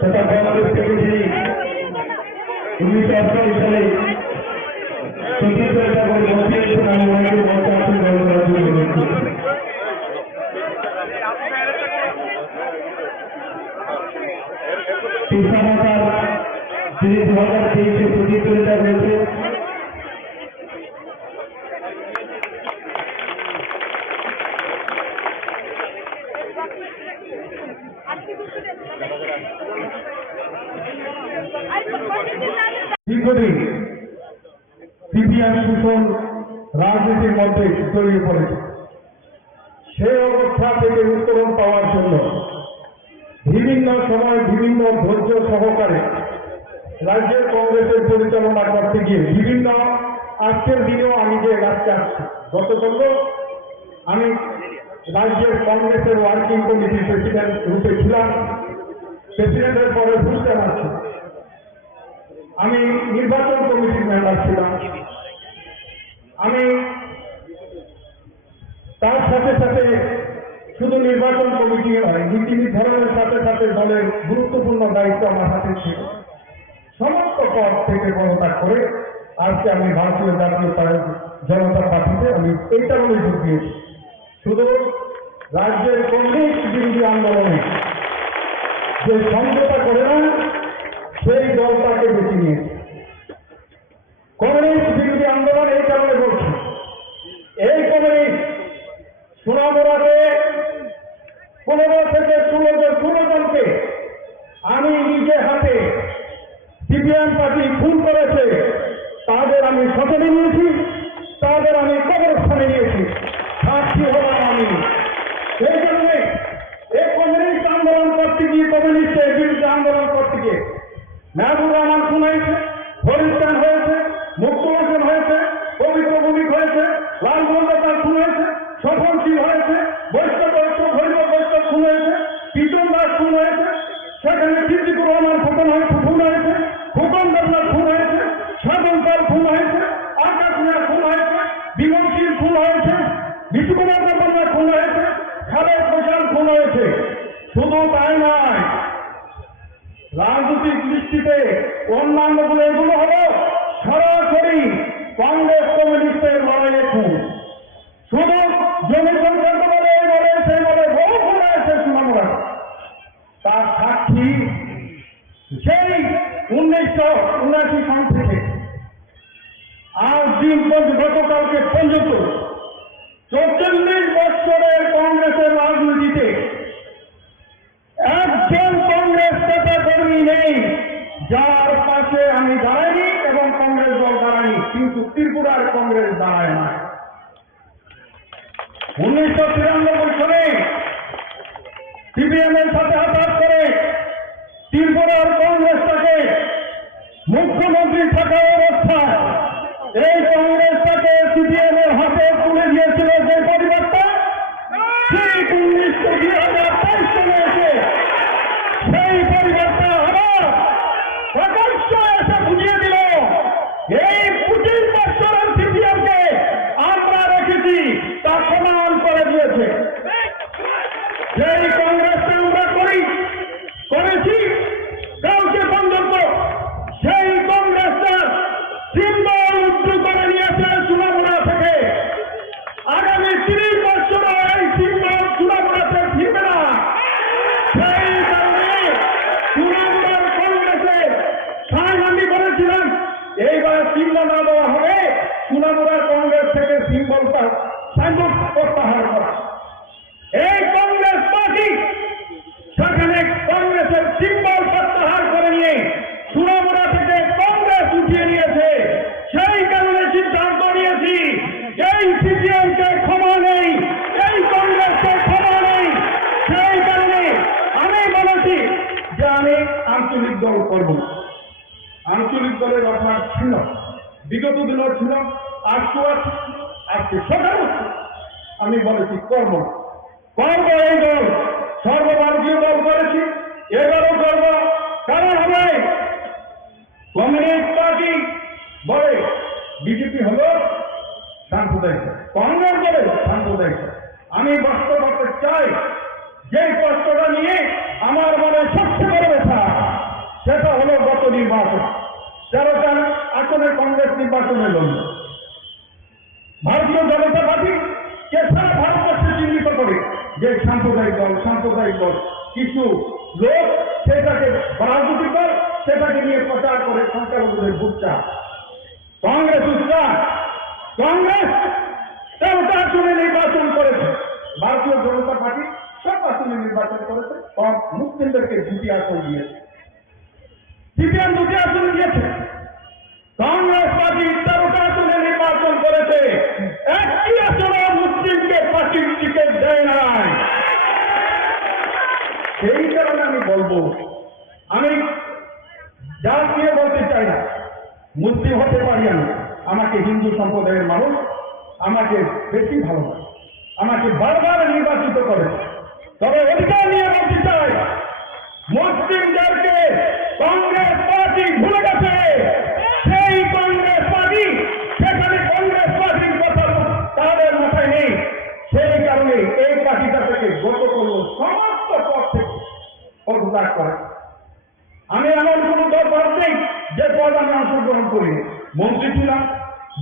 তথা কংগ্রেস থেকে যিনি 1988 সালে ছত্তিশগড় মন্ত্রী হয়েছেন, আমি ওনাকে মঞ্চে আসন গ্রহণ করার জন্য অনুরোধ করছি। পিতা মাতার যিনি 2023-এ প্রতিদ্বন্দ্বিতা হয়েছে, দীর্ঘদিন সিপিএম শোষণ রাজনীতির মধ্যে জড়িয়ে পড়েছে। সেই অবস্থা থেকে উত্তরণ পাওয়ার জন্য বিভিন্ন সময় বিভিন্ন ধৈর্য সহকারে রাজ্যের কংগ্রেসের পরিচালনা করতে গিয়ে বিভিন্ন আজকের দিনেও আমি যে রাজ্যে আসছি, গতকাল আমি রাজ্যের কংগ্রেসের ওয়ার্কিং কমিটির প্রেসিডেন্ট রূপে ছিলাম। প্রেসিডেন্টের পরে বুঝতে পারছি আমি নির্বাচন কমিটির মেম্বার ছিলাম। আমি তার সাথে সাথে শুধু নির্বাচন কমিটি নয়, নীতি নির্ধারণের সাথে সাথে দলের গুরুত্বপূর্ণ দায়িত্ব আমার হাতে ছিল। সমস্ত পদ থেকে পদত্যাগ করে আজকে আমি ভারতীয় জাতীয় জনতা পার্টিতে আমি এই কারণে যোগ দিয়েছি, শুধু রাজ্যের কংগ্রেস বিরোধী আন্দোলনে যে সমঝোতা করে না সেই দলটাকে বেছে নিয়েছে। কংগ্রেস বিরোধী আন্দোলন এই কারণে করছে, এই কংগ্রেস সোনামুড়াতে 15 থেকে 16 জনকে আমি নিজে হাতে সিপিএম পার্টি খুন করেছে, তাদের আমি শোষণে নিয়েছি, তাদের আমি কবরস্থানে নিয়েছি, সাক্ষী হলাম আমি। সেই কারণে এই কমিউনিস্ট আন্দোলন করতে গিয়ে, কমিউনিস্টের বিরুদ্ধে আন্দোলন করতে গিয়ে মেহবুব রহমান খুন হয়েছে, হরিস্থান হয়েছে, মুক্তুল হোসেন হয়েছে, পবিত্র ভৌমিক হয়েছে, লালগঞ্জ তার খুন হয়েছে, সফলশীল হয়েছে, বৈষ্ণব হরিব বৈষ্ণব খুন হয়েছে, পিটন দাস খুন হয়েছে, সেখানে সিদ্দিকুর রহমান খুন হয়েছে, ফুকন দেবনাথ খুন হয়েছে, সাধন পাল খুন হয়েছে, আকাশ মিয়া খুন হয়েছে, বিমলশীল খুন হয়েছে, বিষ্ণুকুমার দেবনাথ খুন হয়েছে, খালেদ হোসেন খুন হয়েছে। শুধু তাই নয়, রাজনৈতিক দৃষ্টিতে অন্যান্যগুলো এগুলো হলো সরাসরি কংগ্রেস কমিউনিস্টের লড়াইয়ে খুন। শুধু জমি সংক্রান্ত বলে এই বলে সেই বলে বহু খুন হয়েছে সুনামুড়া। তার সাক্ষী সেই 1979 সাল থেকে আজ দিন গতকালকে পর্যন্ত 44 বছরের কংগ্রেসের রাজনীতিতে একজন কংগ্রেস নেতা কর্মী নেই যার পাশে আমি দাঁড়াইনি এবং কংগ্রেস দল দাঁড়ায়নি, কিন্তু ত্রিপুরার কংগ্রেস দাঁড়ায় না। 1993 সালে সিপিএম এর সাথে হাত করে ত্রিপুরার কংগ্রেসটাকে মুখ্যমন্ত্রী থাকা অবস্থায় এই কংগ্রেসটাকে সিপিএম এর হাতে তুলে দিয়েছিল যে পরিবারটা, ঠিক 2023 সালে এসে সেই পরিবারটা আবার প্রকাশ্য এসে বুঝিয়ে দিল এই 25 বছরের সিপিএমকে আমরা রেখেছি, তা প্রমাণ করে দিয়েছে। সেই কংগ্রেসটা আমরা করেছি কাউকে পর্যন্ত সেই কংগ্রেসটা সিম্বল উঁচু করে নিয়েছে সুনামুড়া থেকে। আগামী 30 বছরও এই সিম্বল সুনামুড়াতে ফিরবে না। সেই কারণে সুনামুড়ার কংগ্রেসে আমি বলেছিলাম এইবার সিম্বল না দেওয়া হবে, সুনামুড়ার কংগ্রেস থেকে সিম্বলটা সাইনবোর্ড প্রত্যাহার করা। এই কংগ্রেস পার্টি সেখানে কংগ্রেসের সিম্বল প্রত্যাহার করে নিয়ে সুনামুড়া থেকে কংগ্রেস উঠিয়ে নিয়েছে। সেই কারণে সিদ্ধান্ত নিয়েছি এই সিপিএমকে ক্ষমা নেই, এই কংগ্রেসকে ক্ষমা নেই। সেই কারণে আমি বলেছি যে আমি আঞ্চলিক দল করব না। আঞ্চলিক দলের অভাব ছিল, বিগত দিনও ছিল, আজকে সকাল আমি বলেছি করব এই দল, সর্বভারতীয় দল করেছি, এবারও করব। কারণ হবে কমিউনিস্ট পার্টি বলে বিজেপি হলো সাম্প্রদায়িক, কংগ্রেস বলে সাম্প্রদায়িক। আমি বাস্তব করতে চাই, যে কষ্টটা নিয়ে আমার মনে সবচেয়ে বড় ব্যথা সেটা হলো গত নির্বাচন 13টা আসনে কংগ্রেস নির্বাচনে লড়ল। ভারতীয় জনতা পার্টি কে সারা ভারতবর্ষে চিহ্নিত করে যে সাম্প্রদায়িক দল, কিছু লোক সেটাকে রাজনীতি কর, সেটাকে নিয়ে প্রচার করে সংখ্যালঘুদের ভোট চায়। কংগ্রেস 13টা আসনে নির্বাচন করেছে, ভারতীয় জনতা পার্টি সব আসনে নির্বাচন করেছে, মুসলিমদেরকে 2টি আসন দিয়েছে, সিপিএম 2টি আসন দিয়েছে। কংগ্রেস পার্টি 13টা আসনে নির্বাচন করেছে, একটি আসনে মুসলিমকে পার্টির টিকিট দেয় নাই। সেই কারণে আমি বলবো, আমি জাত নিয়ে বলতে চাই না, মুসলিম হতে পারি আমি, আমাকে হিন্দু সম্প্রদায়ের মানুষ আমাকে বেশি ভালোবাসে, আমাকে বারবার নির্বাচিত করে। তবে অধিকার নিয়ে বলতে চাই, মুসলিমদেরকে কংগ্রেস পার্টি ভুলে গেছে। সেই কংগ্রেস পার্টি, সেখানে কংগ্রেস পার্টির যে পদ আমি অংশগ্রহণ করি, মন্ত্রী ছিলাম,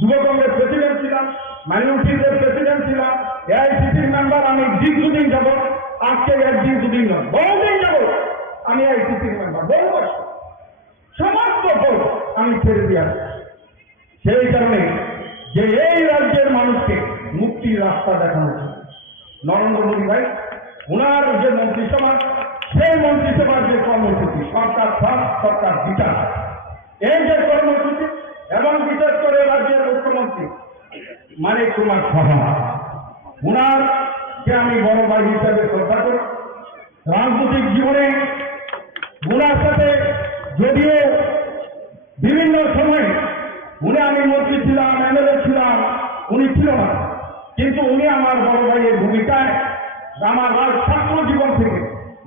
যুব কংগ্রেস প্রেসিডেন্ট ছিলাম, মাইনরিটিদের প্রেসিডেন্ট ছিলাম, এআইসিসির মেম্বার আমি দীর্ঘদিন যাব, আজকে একদিন দুদিন নয়, বহুদিন যাব আমি এআইসিসির মেম্বার, বহু বছর সমস্ত পদ আমি ছেড়ে দিয়ে আসছি। সেই কারণে যে এই রাজ্যের মানুষকে মুক্তির রাস্তা দেখানো হচ্ছে নরেন্দ্র মোদী ভাই, ওনার যে মন্ত্রিসভা, সেই মন্ত্রিসভার যে কর্মসূচি সরকার ফার্স্ট সরকার বিচার, এই যে কর্মসূচি, এবং বিশেষ করে রাজ্যের মুখ্যমন্ত্রী মানিক কুমার সাহা, ওনার যে আমি বড় ভাই হিসাবে শ্রদ্ধা করি, রাজনৈতিক জীবনে ওনার সাথে যদিও বিভিন্ন সময়ে উনি আমি মন্ত্রী ছিলাম, এমএলএ ছিলাম, উনি ছিল না, কিন্তু উনি আমার বড় ভাইয়ের ভূমিকায় আমার ছাত্র জীবন থেকে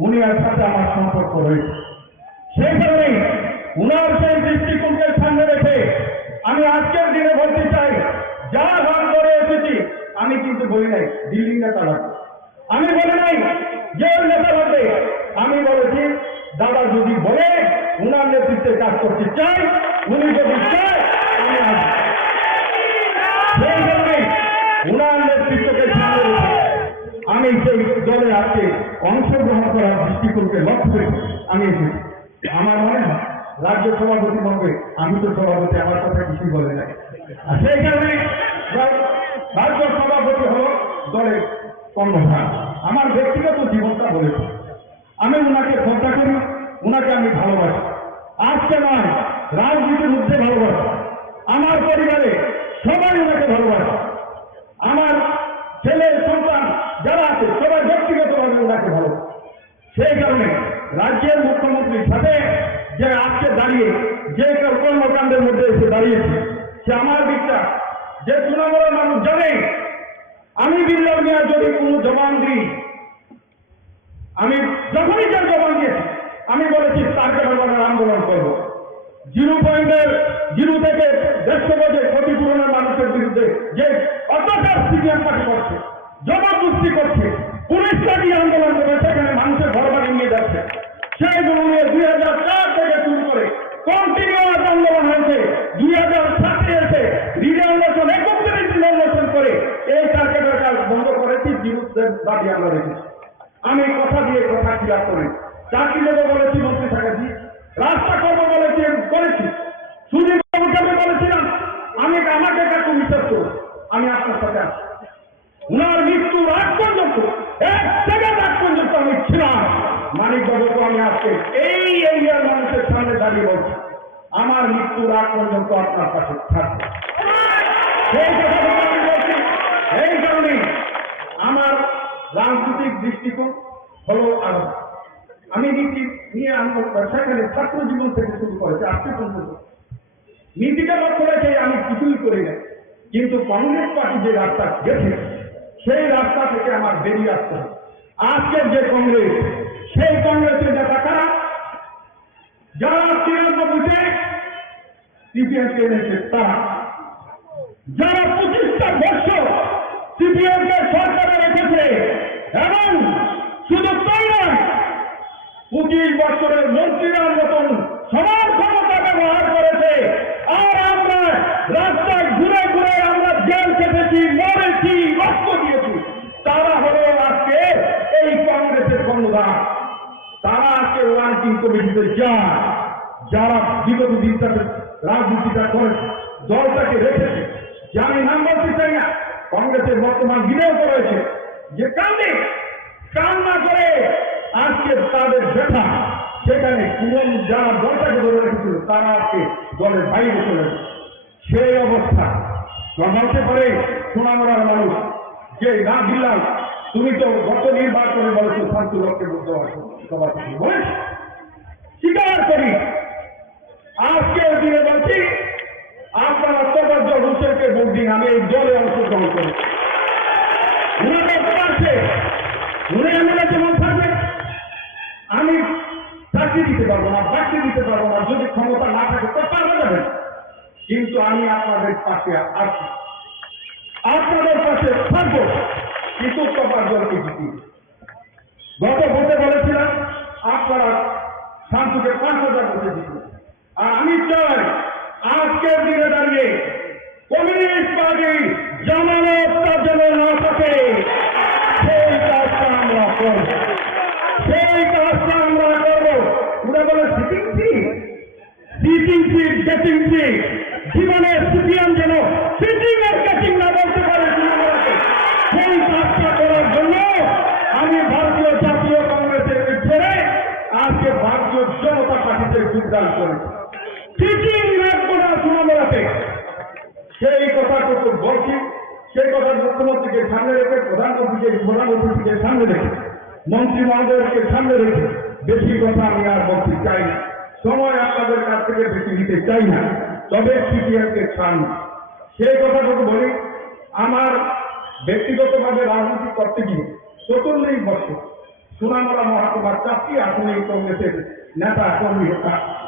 উনি এর সাথে আমার সম্পর্ক রয়েছে। সেই কারণে উনার সেই দৃষ্টিকোণকে সামনে রেখে আমি আজকের দিনে বলতে চাই, যা গান করে এসেছি আমি কিন্তু বলি নাই দিল্লি নেতা লাগবে, আমি বলি নাই যে ওই নেতা লাগবে, আমি বলেছি দাদা যদি বলে উনার নেতৃত্বে কাজ করতে চাই, উনি যদি চায় আমি আসবো। সেই কারণে উনার নেতৃত্বকে সামনে রেখে আমি সেই দলে আজকে অংশগ্রহণ করার দৃষ্টিকোণকে লক্ষ্য করে আমি এসেছি। আমার মনে হয় রাজ্য সভাপতি বলবে, আমি তো সভাপতি, আমার কথা কিছুই বলে নাই। আর সেই কারণে রাজ্য সভাপতি হল দলের কর্মধার। আমার ব্যক্তিগত জীবনটা বলেছে, আমি উনাকে শ্রদ্ধা করি, উনাকে আমি ভালোবাসি, আজকে নয় রাজনীতির মধ্যে ভালোবাসি, আমার পরিবারে সবাই উনাকে ভালোবাসে, আমার ছেলে সন্তান যারা আছে সবাই ব্যক্তিগতভাবে ওনাকে ভালো। সেই কারণে রাজ্যের মুখ্যমন্ত্রীর সাথে যে আজকে দাঁড়িয়ে যে কর্মকাণ্ডের মধ্যে এসে দাঁড়িয়েছে, সে আমার বিশ্বাস যে তৃণমূলের মানুষ জানে আমি বিল্লাল মিয়া যদি কোনো জবান দিই, আমি যখনই যে জবান দিয়েছি আমি বলেছি তারকে ব্যবহারের আন্দোলন করব। 0.0 থেকে 150 গজে ক্ষতিপূরণের মানুষের বিরুদ্ধে যে অত্যাচার সিপিএম পার্টি করছে, জবরদস্তি করছে, পুলিশটা দিয়ে আন্দোলন করে সেখানে মানুষের ঘর বাড়ি নিয়ে যাচ্ছে, সেইগুলো নিয়ে 2004 থেকে শুরু করে কন্টিনিউয়াস আন্দোলন হয়েছে। 2007 এসে রিজার্ভেশন 31 রিজার্ভেশন করে এই টার্গেটের কাজ বন্ধ করেছি, বিরুদ্ধের দাবি আমরা রেখেছি। আমি কথা দিয়ে কথা ক্লিয়ার করি, চাকরি দেবো বলেছি মন্ত্রী থাকা দিয়ে, রাস্তা করবো বলেছি করেছি, সুদীপ বাবুকে আমি বলেছিলাম আমি আমাকে কাছে বিশ্বাস করবো, আমি আপনার সাথে আছি। উনার মৃত্যুর আগ পর্যন্ত, এক সেকেন্ড আগ পর্যন্ত আমি ছিলাম। মানিক বাবুকে আমি আজকে এই এরিয়ার মানুষের সামনে দাঁড়িয়ে বলছি, আমার মৃত্যুর আগ পর্যন্ত আপনার কাছে থাকবে। সেই কথা আমি বলছি, এই কারণেই আমার রাজনৈতিক দৃষ্টিকোণ হলো আলাদা। আমি নীতি নিয়ে সেখানে ছাত্র জীবন থেকে শুরু করেছি আজকে পর্যন্ত নীতিটা লক্ষ্য রেখে আমি কিছুই করি না, কিন্তু কংগ্রেস পার্টি যে রাস্তা গেছে সেই রাস্তা থেকে আমার বেরিয়ে আসতে হবে। আজকের যে কংগ্রেস, সেই কংগ্রেসের নেতা কারা, যারা 93-তে সিপিএমকে এনেছে তারা, যারা 25টা বছর সিপিএমকে সরকারে রেখেছে, এবং শুধু তাই নয় 25 বছরের মন্ত্রীর মতন সবার ক্ষমতা ব্যবহার করেছে। আর আমরা রাস্তায় ঘুরে ঘুরে আমরা জেল কেটেছি, মরেছি, রক্ত দিয়েছি। তারা হলো আজকে এই কংগ্রেসের কর্ণধার। তারা আজকে ওয়ার্কিং কমিটিতে যায়, যারা বিগত দিনটাতে রাজনীতিটা করেছে, দলটাকে রেখেছে। যে আমি নাম বলতে চাই না, কংগ্রেসের বর্তমান বিধায়ক রয়েছে যে কান্না করে আজকে তাদের ব্যথা, সেখানে পুরন যারা দলটাকে ধরে রেখেছিল তারা আজকে দলের বাইরে চলে গেছে। সেই অবস্থা বলতে পারে সোনামরার মানুষ যে না দিলাম, তুমি তো গত নির্বাচনে বলেছো শান্তি লক্ষ্যে বুঝতে পারছো, সবার কিছু বলেছ, স্বীকার করি। আজকে দিনে বলছি আপনারা তবজ্জল হোসেনকে ভোট দিন, আমি এই দলে অংশগ্রহণ করি। উনি করতে পারছে, উনি এমএলএ যেমন থাকবে, আমি চাকরি দিতে পারবো না, চাকরি দিতে পারবো না, যদি ক্ষমতা না থাকে তো পারবে যাবে। কিন্তু আমি আপনাদের পাশে আছি, আপনাদের পাশে থাকবো, কিন্তু তবজ্জলকে জিতি। গত ভোটে বলেছিলাম আপনারা শান্তিকে 5,000 ভোটে জিতবে, আর আমি চাই আজকের দিনে দাঁড়িয়ে কমিউনিস্ট পার্টি জামানতটা যেন না থাকে সেই কাজটা আমরা করব, সেই কাজটা আমরা করব। ওরা বলে সিটিং সিট, গেটিং সিট, জীবনের সিপিএম যেন সিটিং আর গেটিং না বলতে পারে তৃণমূলকে, সেই কাজটা করার জন্য আমি ভারতীয় জাতীয় কংগ্রেসের ছেড়ে আজকে ভারতীয় জনতা পার্টিতে যোগদান করেছি। সিটিং রাখবো না তৃণমূলকে, সেই কথাটুকু বলছি। সেই কথা মুখ্যমন্ত্রীকে সামনে রেখে, প্রধানমন্ত্রীকে সামনে রেখে, মন্ত্রী মহোদয়কে সামনে রেখে বেশি কথা আমি আর বলতে চাই না, সময় আপনাদের কাছ থেকে বেশি নিতে চাই না। তবে সিপিএমকে ছাড় না, সেই কথাটুকু বলি। আমার ব্যক্তিগতভাবে রাজনীতি করতে গিয়ে ৪৪ বছর সোনামুড়া মহকুমার ৪টি আসনে কংগ্রেসের নেতা কর্মী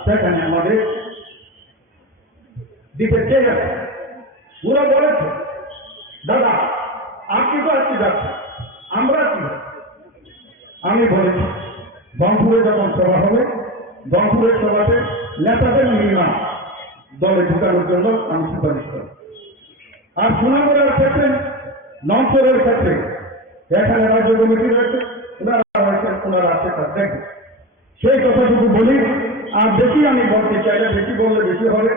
সেখানে আমাদের দিতে চেয়েছে। ওরা বলেছে, দাদা আপনি তো আজকে যাচ্ছেন, আমরা কি? আমি বলেছি রংপুরে যখন সভা হবে, রংপুরের সভাতে নেতাদের মিনিমাম দলে ঢুকানোর জন্য আমি সুপারিশ করি। আর সোনামুড়ার ক্ষেত্রে, নমপুরের ক্ষেত্রে এখানে রাজ্য কমিটি রয়েছে, ওনারা আছে তার দেখবে। সেই কথাটুকু বলি। আর বেশি আমি বলতে চাই না, বেশি বললে বেশি হবে।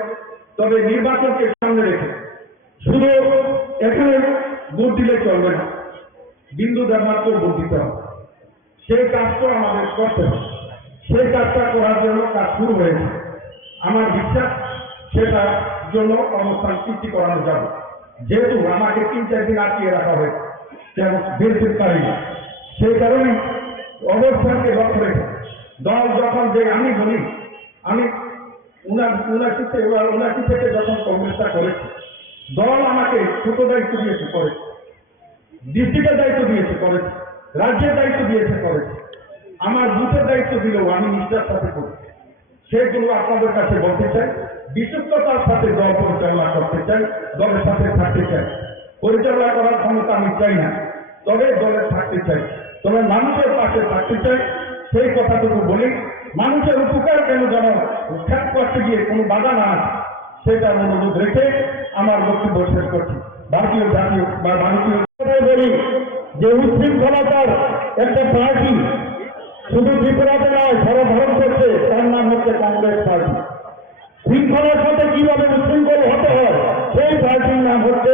তবে নির্বাচনকে সামনে রেখে শুধু এখানে ভোট দিলে চলবে না, বিন্দু মাত্র ভোট দিতে হবে। সেই কাজটা আমাদের করতে হবে। সেই কাজটা করার জন্য কাজ শুরু হয়েছে। আমার বিশ্বাস সেটার জন্য অনুষ্ঠান সৃষ্টি করানো যাবে। যেহেতু আমাকে ৩-৪ দিন আটকিয়ে রাখা হয়েছে, কেমন বেরোতে পারি না, সেই কারণে অবস্থানকে লক্ষ্য রেখে দল যখন যে আমি বলি, আমি ৭৯ থেকে যখন কংগ্রেসটা করেছি, দল আমাকে ছোট দায়িত্ব দিয়েছে করেছে, ডিস্ট্রিক্টের দায়িত্ব দিয়েছে করেছে, রাজ্যের দায়িত্ব দিয়েছে করেছে, আমার বুথের দায়িত্ব দিলেও আমি নিষ্ঠার সাথে করেছি। সেগুলো আপনাদের কাছে বলতে চাই। বিশ্বস্ততার সাথে দল পরিচালনা করতে চাই, দলের সাথে থাকতে চাই। পরিচালনা করার ক্ষমতা আমি চাই না, তবে দলে থাকতে চাই, তবে মানুষের পাশে থাকতে চাই। সেই কথাটুকু বলি। মানুষের উপকার কেন যেন খ্যাত করতে গিয়ে কোনো বাধা না আছে, সেটা অনুরোধ রেখে আমার বক্তব্য শেষ করছি। ভারতীয় জাতীয় বা ভারতীয় বলি যে উচ্ছৃঙ্খলতার একটা পার্টি শুধু ত্রিপুরাতে নয়, সারা ভারতবর্ষে, তার নাম হচ্ছে কংগ্রেস পার্টি। শৃঙ্খলার সাথে কিভাবে উচ্ছৃঙ্খল হতে হয়, সেই পার্টির নাম হচ্ছে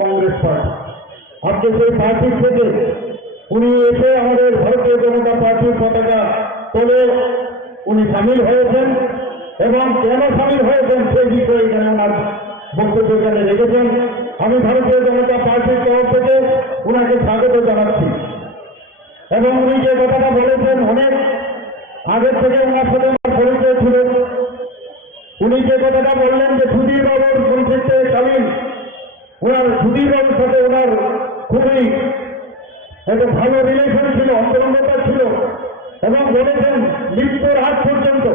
কংগ্রেস পার্টি। আজকে সেই পার্টির থেকে উনি এসে আমাদের ভারতীয় জনতা পার্টির পতাকা তোলে উনি সামিল হয়েছেন, এবং কেন সামিল হয়েছেন সেই বিষয়ে এখানে ওনার বক্তব্য এখানে রেখেছেন। আমি ভারতীয় জনতা পার্টির তরফ থেকে ওনাকে স্বাগত জানাচ্ছি। এবং উনি যে কথাটা বলেছেন, অনেক আগের থেকে ওনার সাথে আমার পরিচয় ছিল। উনি যে কথাটা বললেন যে সুধীর বাবুর মন্ত্রিত্বকালীন ওনার সুধীর বাবুর সাথে ওনার খুবই একটা ভালো রিলেশন ছিল, অন্তরঙ্গতা ছিল, এবং বলেছেন মৃত্যুর আগ পর্যন্ত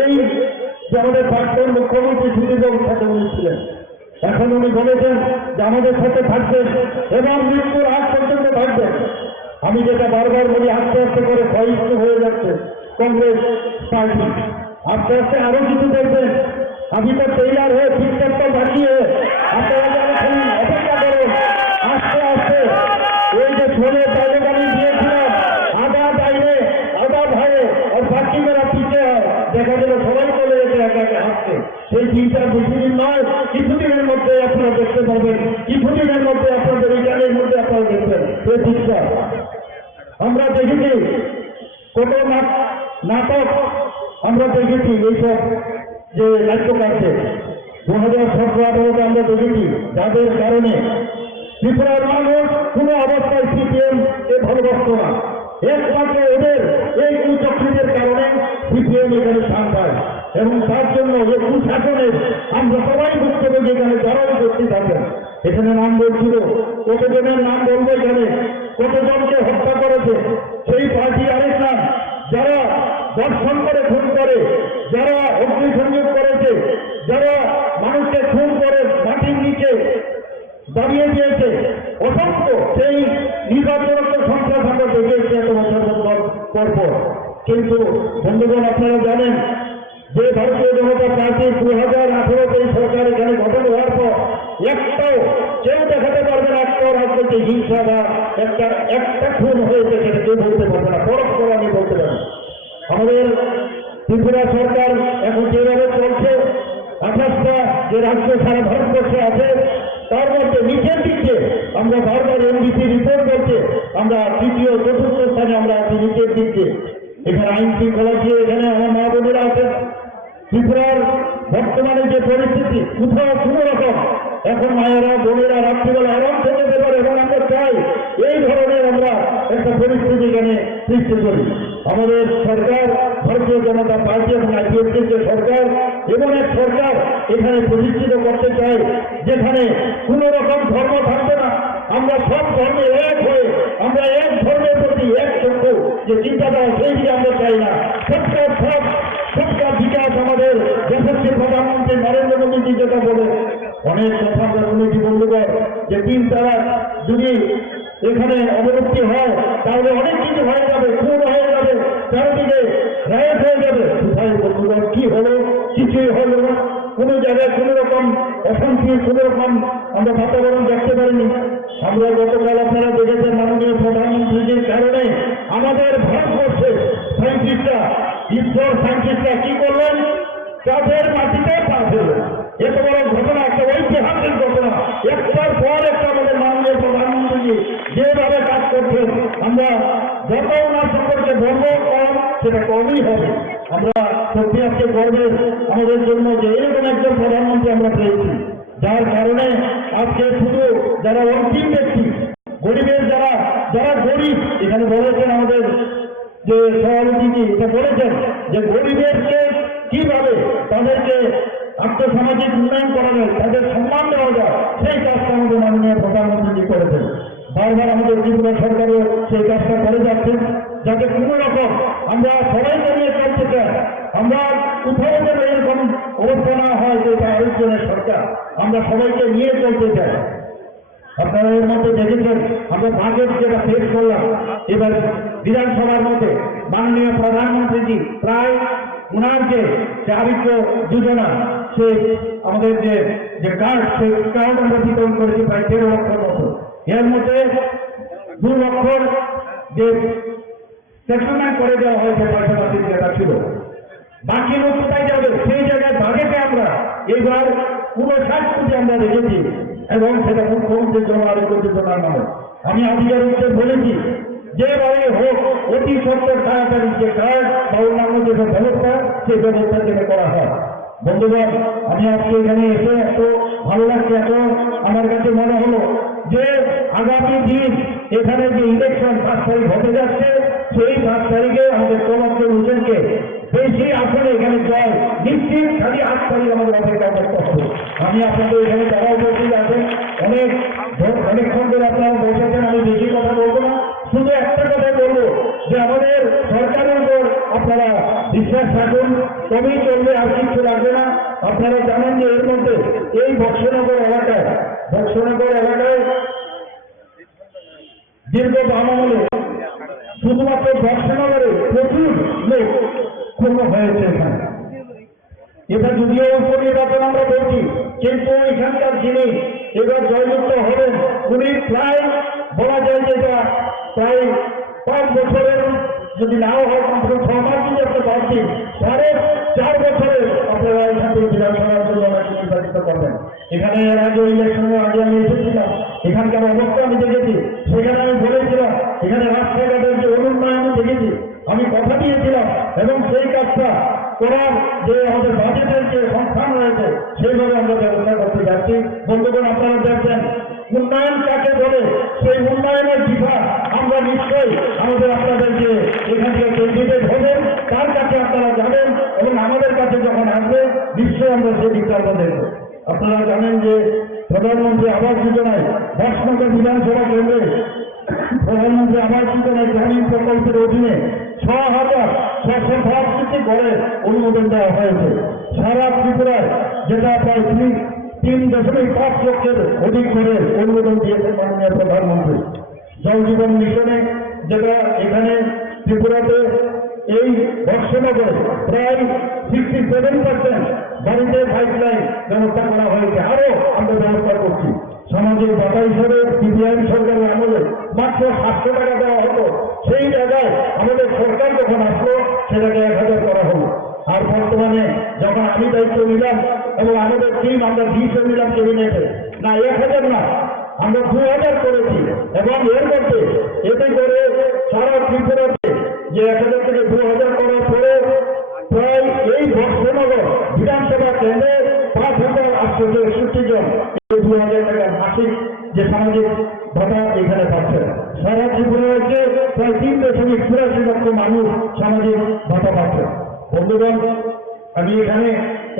এই যে আমাদের প্রাক্তন মুখ্যমন্ত্রী সুধীর বাবুর সাথে উনি ছিলেন। এখন উনি বলেছেন যে আমাদের সাথে থাকবেন এবং মৃত্যুর আগ পর্যন্ত থাকবেন। আমি যেটা বারবার বলি, আস্তে আস্তে করে ক্ষয়িষ্ণু হয়ে যাচ্ছে কংগ্রেস পার্টি। আস্তে আস্তে আরো কিছু দেখবেন। আমি তো টেইলার হয়ে ঠিকঠাকটা বাকিয়ে আপনারা যারা অপেক্ষা করুন। আস্তে আস্তে ওই যে ছোলে তালেবানি দিয়েছিলাম, আধা বাইরে আধা ভাইয়ে আর বাকি মেরা পিছিয়ে হয়, দেখা গেল সবাই চলে যেতে একাকে হাসতে। সেই চিন্তা বেশি দিন নয়, কিছুদিনের মধ্যে আপনারা দেখতে পাবেন, কিছুদিনের মধ্যে আপনাদের এই গানের মধ্যে আপনারা দেখবেন এই চিন্তা। আমরা দেখেছি কত নাটক আমরা দেখেছি, এইসব যে নাট্যকারকে 2017-18 আমরা দেখেছি, যাদের কারণে ত্রিপুরার মানুষ কোনো অবস্থায় সিপিএম এ ভালোবাসত না। একমাত্র এদের এই কুচক্রীদের কারণে সিপিএম এখানে স্থান পায়, এবং তার জন্য এই কুশাসনের আমরা সবাই ভুক্তভোগী। এখানে যারাই উপস্থিত আছেন, এখানে নাম বলছিল, কতজনের নাম বলবো এখানে, কতজনকে হত্যা করেছে সেই পার্টি আরেক নাম, যারা দর্শন করে খুন করে, যারা অগ্নিসংযোগ করেছে, যারা মানুষকে খুন করে মাটির নিচে দাঁড়িয়ে দিয়েছে, অসংখ্য সেই নির্বাচনের সংখ্যা আমরা দেখেছি এত বছর পর। কিন্তু বন্ধুগণ, আপনারা জানেন যে ভারতীয় জনতা পার্টি 2000 হিংসা বা একটা খুন হয়েছে সেটা কেউ বলতে পারবে না, পরস্পর আমি বলতে পারি। আমাদের ত্রিপুরা সরকার এখন যেভাবে চলছে, 28টা যে রাজ্য সারা ভারতবর্ষে আছে তার মধ্যে নিচের দিকে আমরা বারবার এনডিসি রিপোর্ট করছে আমরা তৃতীয় চতুর্থ স্থানে আমরা আছি নিচের দিকে। এখানে আইন শৃঙ্খলা দিয়ে এখানে আমার মা বোনেরা আছেন। ত্রিপুরার বর্তমানে যে পরিস্থিতি, কোথাও কোনো রকম এখন মায়েরা বোনেরা রাত্রিবেলা আরাম থেকে যেতে পারে, এবং আমরা চাই এই ধরনের আমরা একটা পরিস্থিতি এখানে সৃষ্টি করি। আমাদের সরকার, ভারতীয় জনতা পার্টি এবং আইপিএফটির যে সরকার, এমন এক সরকার এখানে প্রতিষ্ঠিত করতে চাই যেখানে কোন রকম ধর্ম থাকবে না। আমরা সব ধর্মে এক হয়ে আমরা এক ধর্মের প্রতি এক চক্ষু যে চিন্তাধারা, সেই দিকে আমরা চাই না। সবটা বিকাশ আমাদের যশস্বী প্রধানমন্ত্রী নরেন্দ্র মোদীজি যেটা বলে, অনেক কথা আমরা শুনেছি বন্ধুগণ, যে 3 তালাক যদি এখানে অবলুপ্তি হয় তাহলে অনেক কিছু হয়ে যাবে, খুন হয়ে যাবে, চারিদিকে রায়ত হয়ে যাবে। কোথায় বন্ধুগণ কি হলো? কিছুই হলো না। কোনো জায়গায় কোনো রকম অশান্তি, কোনো রকম আমরা বাতাবরণ দেখতে পারিনি। আমরা গতকাল আপনারা দেখেছেন মাননীয় প্রধানমন্ত্রীজির কারণে আমাদের ভারতবর্ষে সায়েন্টিস্টরা, ইসরোর সায়েন্টিস্টরা কি করলেন? তাদের মাটিতে পা ফেললেন। এত বড় ঘটনা, একটা ঐতিহাসিক ঘটনা, একটার পর একটা আমাদের মাননীয় প্রধানমন্ত্রী যেভাবে কাজ করছেন, আমরা যত ওনার সম্পর্কে গর্ব কম সেটা কমই হবে। আমরা সত্যি আজকে গর্বের আমাদের জন্য যে এরকম একজন প্রধানমন্ত্রী আমরা পেয়েছি, যার কারণে আজকে শুধু যারা অন্তিম ব্যক্তি, গরিবের যারা গরিব, এখানে বলেছেন আমাদের যে সভাপতিজি এটা বলেছেন যে গরিবেরকে কিভাবে তাদেরকে আর্থসামাজিক উন্নয়ন করা যায়, তাদের সম্মান দেওয়া যায়, সেই কাজটা আমাদের মাননীয় প্রধানমন্ত্রী করেছেন। বারবার আমাদের ত্রিপুরা সরকারও সেই কাজটা করে যাচ্ছেন, যাতে কোনো রকম আমরা সবাইকে নিয়ে চলতে চাই। আমরা কোথাও যেন এরকম অবস্থা না হয় যে এটা আরেকজনের সরকার, আমরা সবাইকে নিয়ে চলতে চাই। আপনারা এর মধ্যে দেখেছেন আমরা বাজেট যেটা পেশ করলাম এবার বিধানসভার মধ্যে, মাননীয় প্রধানমন্ত্রীজি প্রায় উনার যে আদিত্য যোজনা, সে আমাদের যে কার্ড, সেই কার্ড আমরা বিতরণ করেছি প্রায় 13 লক্ষর মতো। এর মধ্যে 2 লক্ষর যে সেটেলমেন্ট করে দেওয়া হয়েছে পয়সাপাতির যেটা ছিল, বাকি লোক কোথায় যাবে? সেই জায়গায় বাজেটে আমরা এইবার 59 কোটি আমরা রেখেছি, এবং সেটা মুখ্যমন্ত্রীর জন্য আরোগ্য যোজনার নামে। আমি আধিকারিকদের বলেছি যেভাবে হোক অতি সত্তর তাড়াতাড়ি যে কার্ড বা অন্যান্য যে ব্যবস্থা, সেই ব্যবস্থা যেন করা হয়। বন্ধুগণ, আমি আজকে এখানে এসে এত ভালো লাগছে, এত আমার কাছে মনে হলো যে আগামী দিন এখানে যে ইলেকশন 5 তারিখ হতে যাচ্ছে, সেই 5 তারিখে আমাদের তোমর হোসেনকে বেশি আসলে এখানে জয় নিশ্চিত। খালি 8 তারিখ আমাদের অপেক্ষা করতে হবে। আমি আপনাদের এখানে যারা উপস্থিত আছেন, অনেকক্ষণ ধরে আপনারা বসেছেন, আমি বেশি কথা বলবো না, শুধু একটা কথা বলবো যে আমাদের সরকারের উপর আপনারা বিশ্বাস রাখুন, তবেই চলবে, আর কিছু লাগবে না। আপনারা জানেন যে এর মধ্যে এই বক্সনগর এলাকায় দীর্ঘ আমলে শুধুমাত্র বক্সনগরে প্রচুর লোক খুন হয়েছে এখানে। এটা যদিও উপনির্বাচন আমরা বলছি, কিন্তু এখানকার যিনি এবার জয়যুক্ত হবেন, উনি প্রায় বলা যায় যে এটা প্রায় 5 বছরের, যদি নাও হয় কমসে কম 6 মাস যদি আপনি ভাবছি, 4.5 বছরের আপনারা এখান থেকে বিধানসভার জন্য আমাকে নির্বাচিত করবেন। এখানে এর আগে ইলেকশনের আগে আমি এসেছিলাম, এখানকার অবস্থা আমি দেখেছি, সেখানে আমি বলেছিলাম এখানে রাস্তাঘাটের যে অনুন্নয়ন আমি দেখেছি, আমি কথা দিয়েছিলাম, এবং সেই কাজটা করার যে আমাদের বাজেটের যে সংস্থান রয়েছে সেইভাবে আমরা ব্যবস্থা করতে যাচ্ছি। বন্ধুগণ, আপনারা দেখছেন উন্নয়ন কাকে বলে, সেই উন্নয়নের দিশা আমরা নিশ্চয়ই আমাদের আপনাদেরকে এখান থেকে ক্যান্ডিডেট হবেন, তার কাছে আপনারা যাবেন, এবং আমাদের কাছে যখন আসবে নিশ্চয়ই আমরা সেই দিকটা দেখব। আপনারা জানেন যে প্রধানমন্ত্রী আবাস যোজনায় বক্সনগর বিধানসভা কেন্দ্রে প্রধানমন্ত্রী আবাস যোজনায় গ্রামীণ প্রকল্পের অধীনে 6,665টি ঘরের অনুমোদন দেওয়া হয়েছে। সারা ত্রিপুরায় যেটা প্রায় 3.5 লক্ষের অধিক ঘরের অনুমোদন দিয়েছেন মাননীয় প্রধানমন্ত্রী। জল জীবন মিশনে যেটা এখানে ত্রিপুরাতে এই বর্ষনগরে প্রায় 67% বাড়িতে পাইপলাইন ব্যবস্থা করা হয়েছে, আরো আমরা ব্যবস্থা করছি। সামাজিক ভাতা হিসেবে সিপিআইএম সরকারের আমলে মাত্র 700 টাকা দেওয়া হতো, সেই জায়গায় আমাদের সরকার যখন আসলো সেটাকে 1000 করা হলো। আর বর্তমানে যখন আমি দায়িত্ব নিলাম এবং আমাদের টিম আমরা 20 নিলাম ক্যাবিনেটে, না 1000 না, আমরা 2000 করেছি। এবং এর মধ্যে এতে করে সারা ত্রিপুরাতে যে 1000 থেকে 2000 করার পরে প্রায় এই বর্ষনগর বিধানসভা কেন্দ্রে 5861 জন 2000 টাকা মাসিক যে সামাজিক ভাতা এখানে পাচ্ছে। সারা ত্রিপুরা রাজ্যে প্রায় 3.84 লক্ষ মানুষ সামাজিক ভাতা পাচ্ছে। বন্ধুগণ, আমি এখানে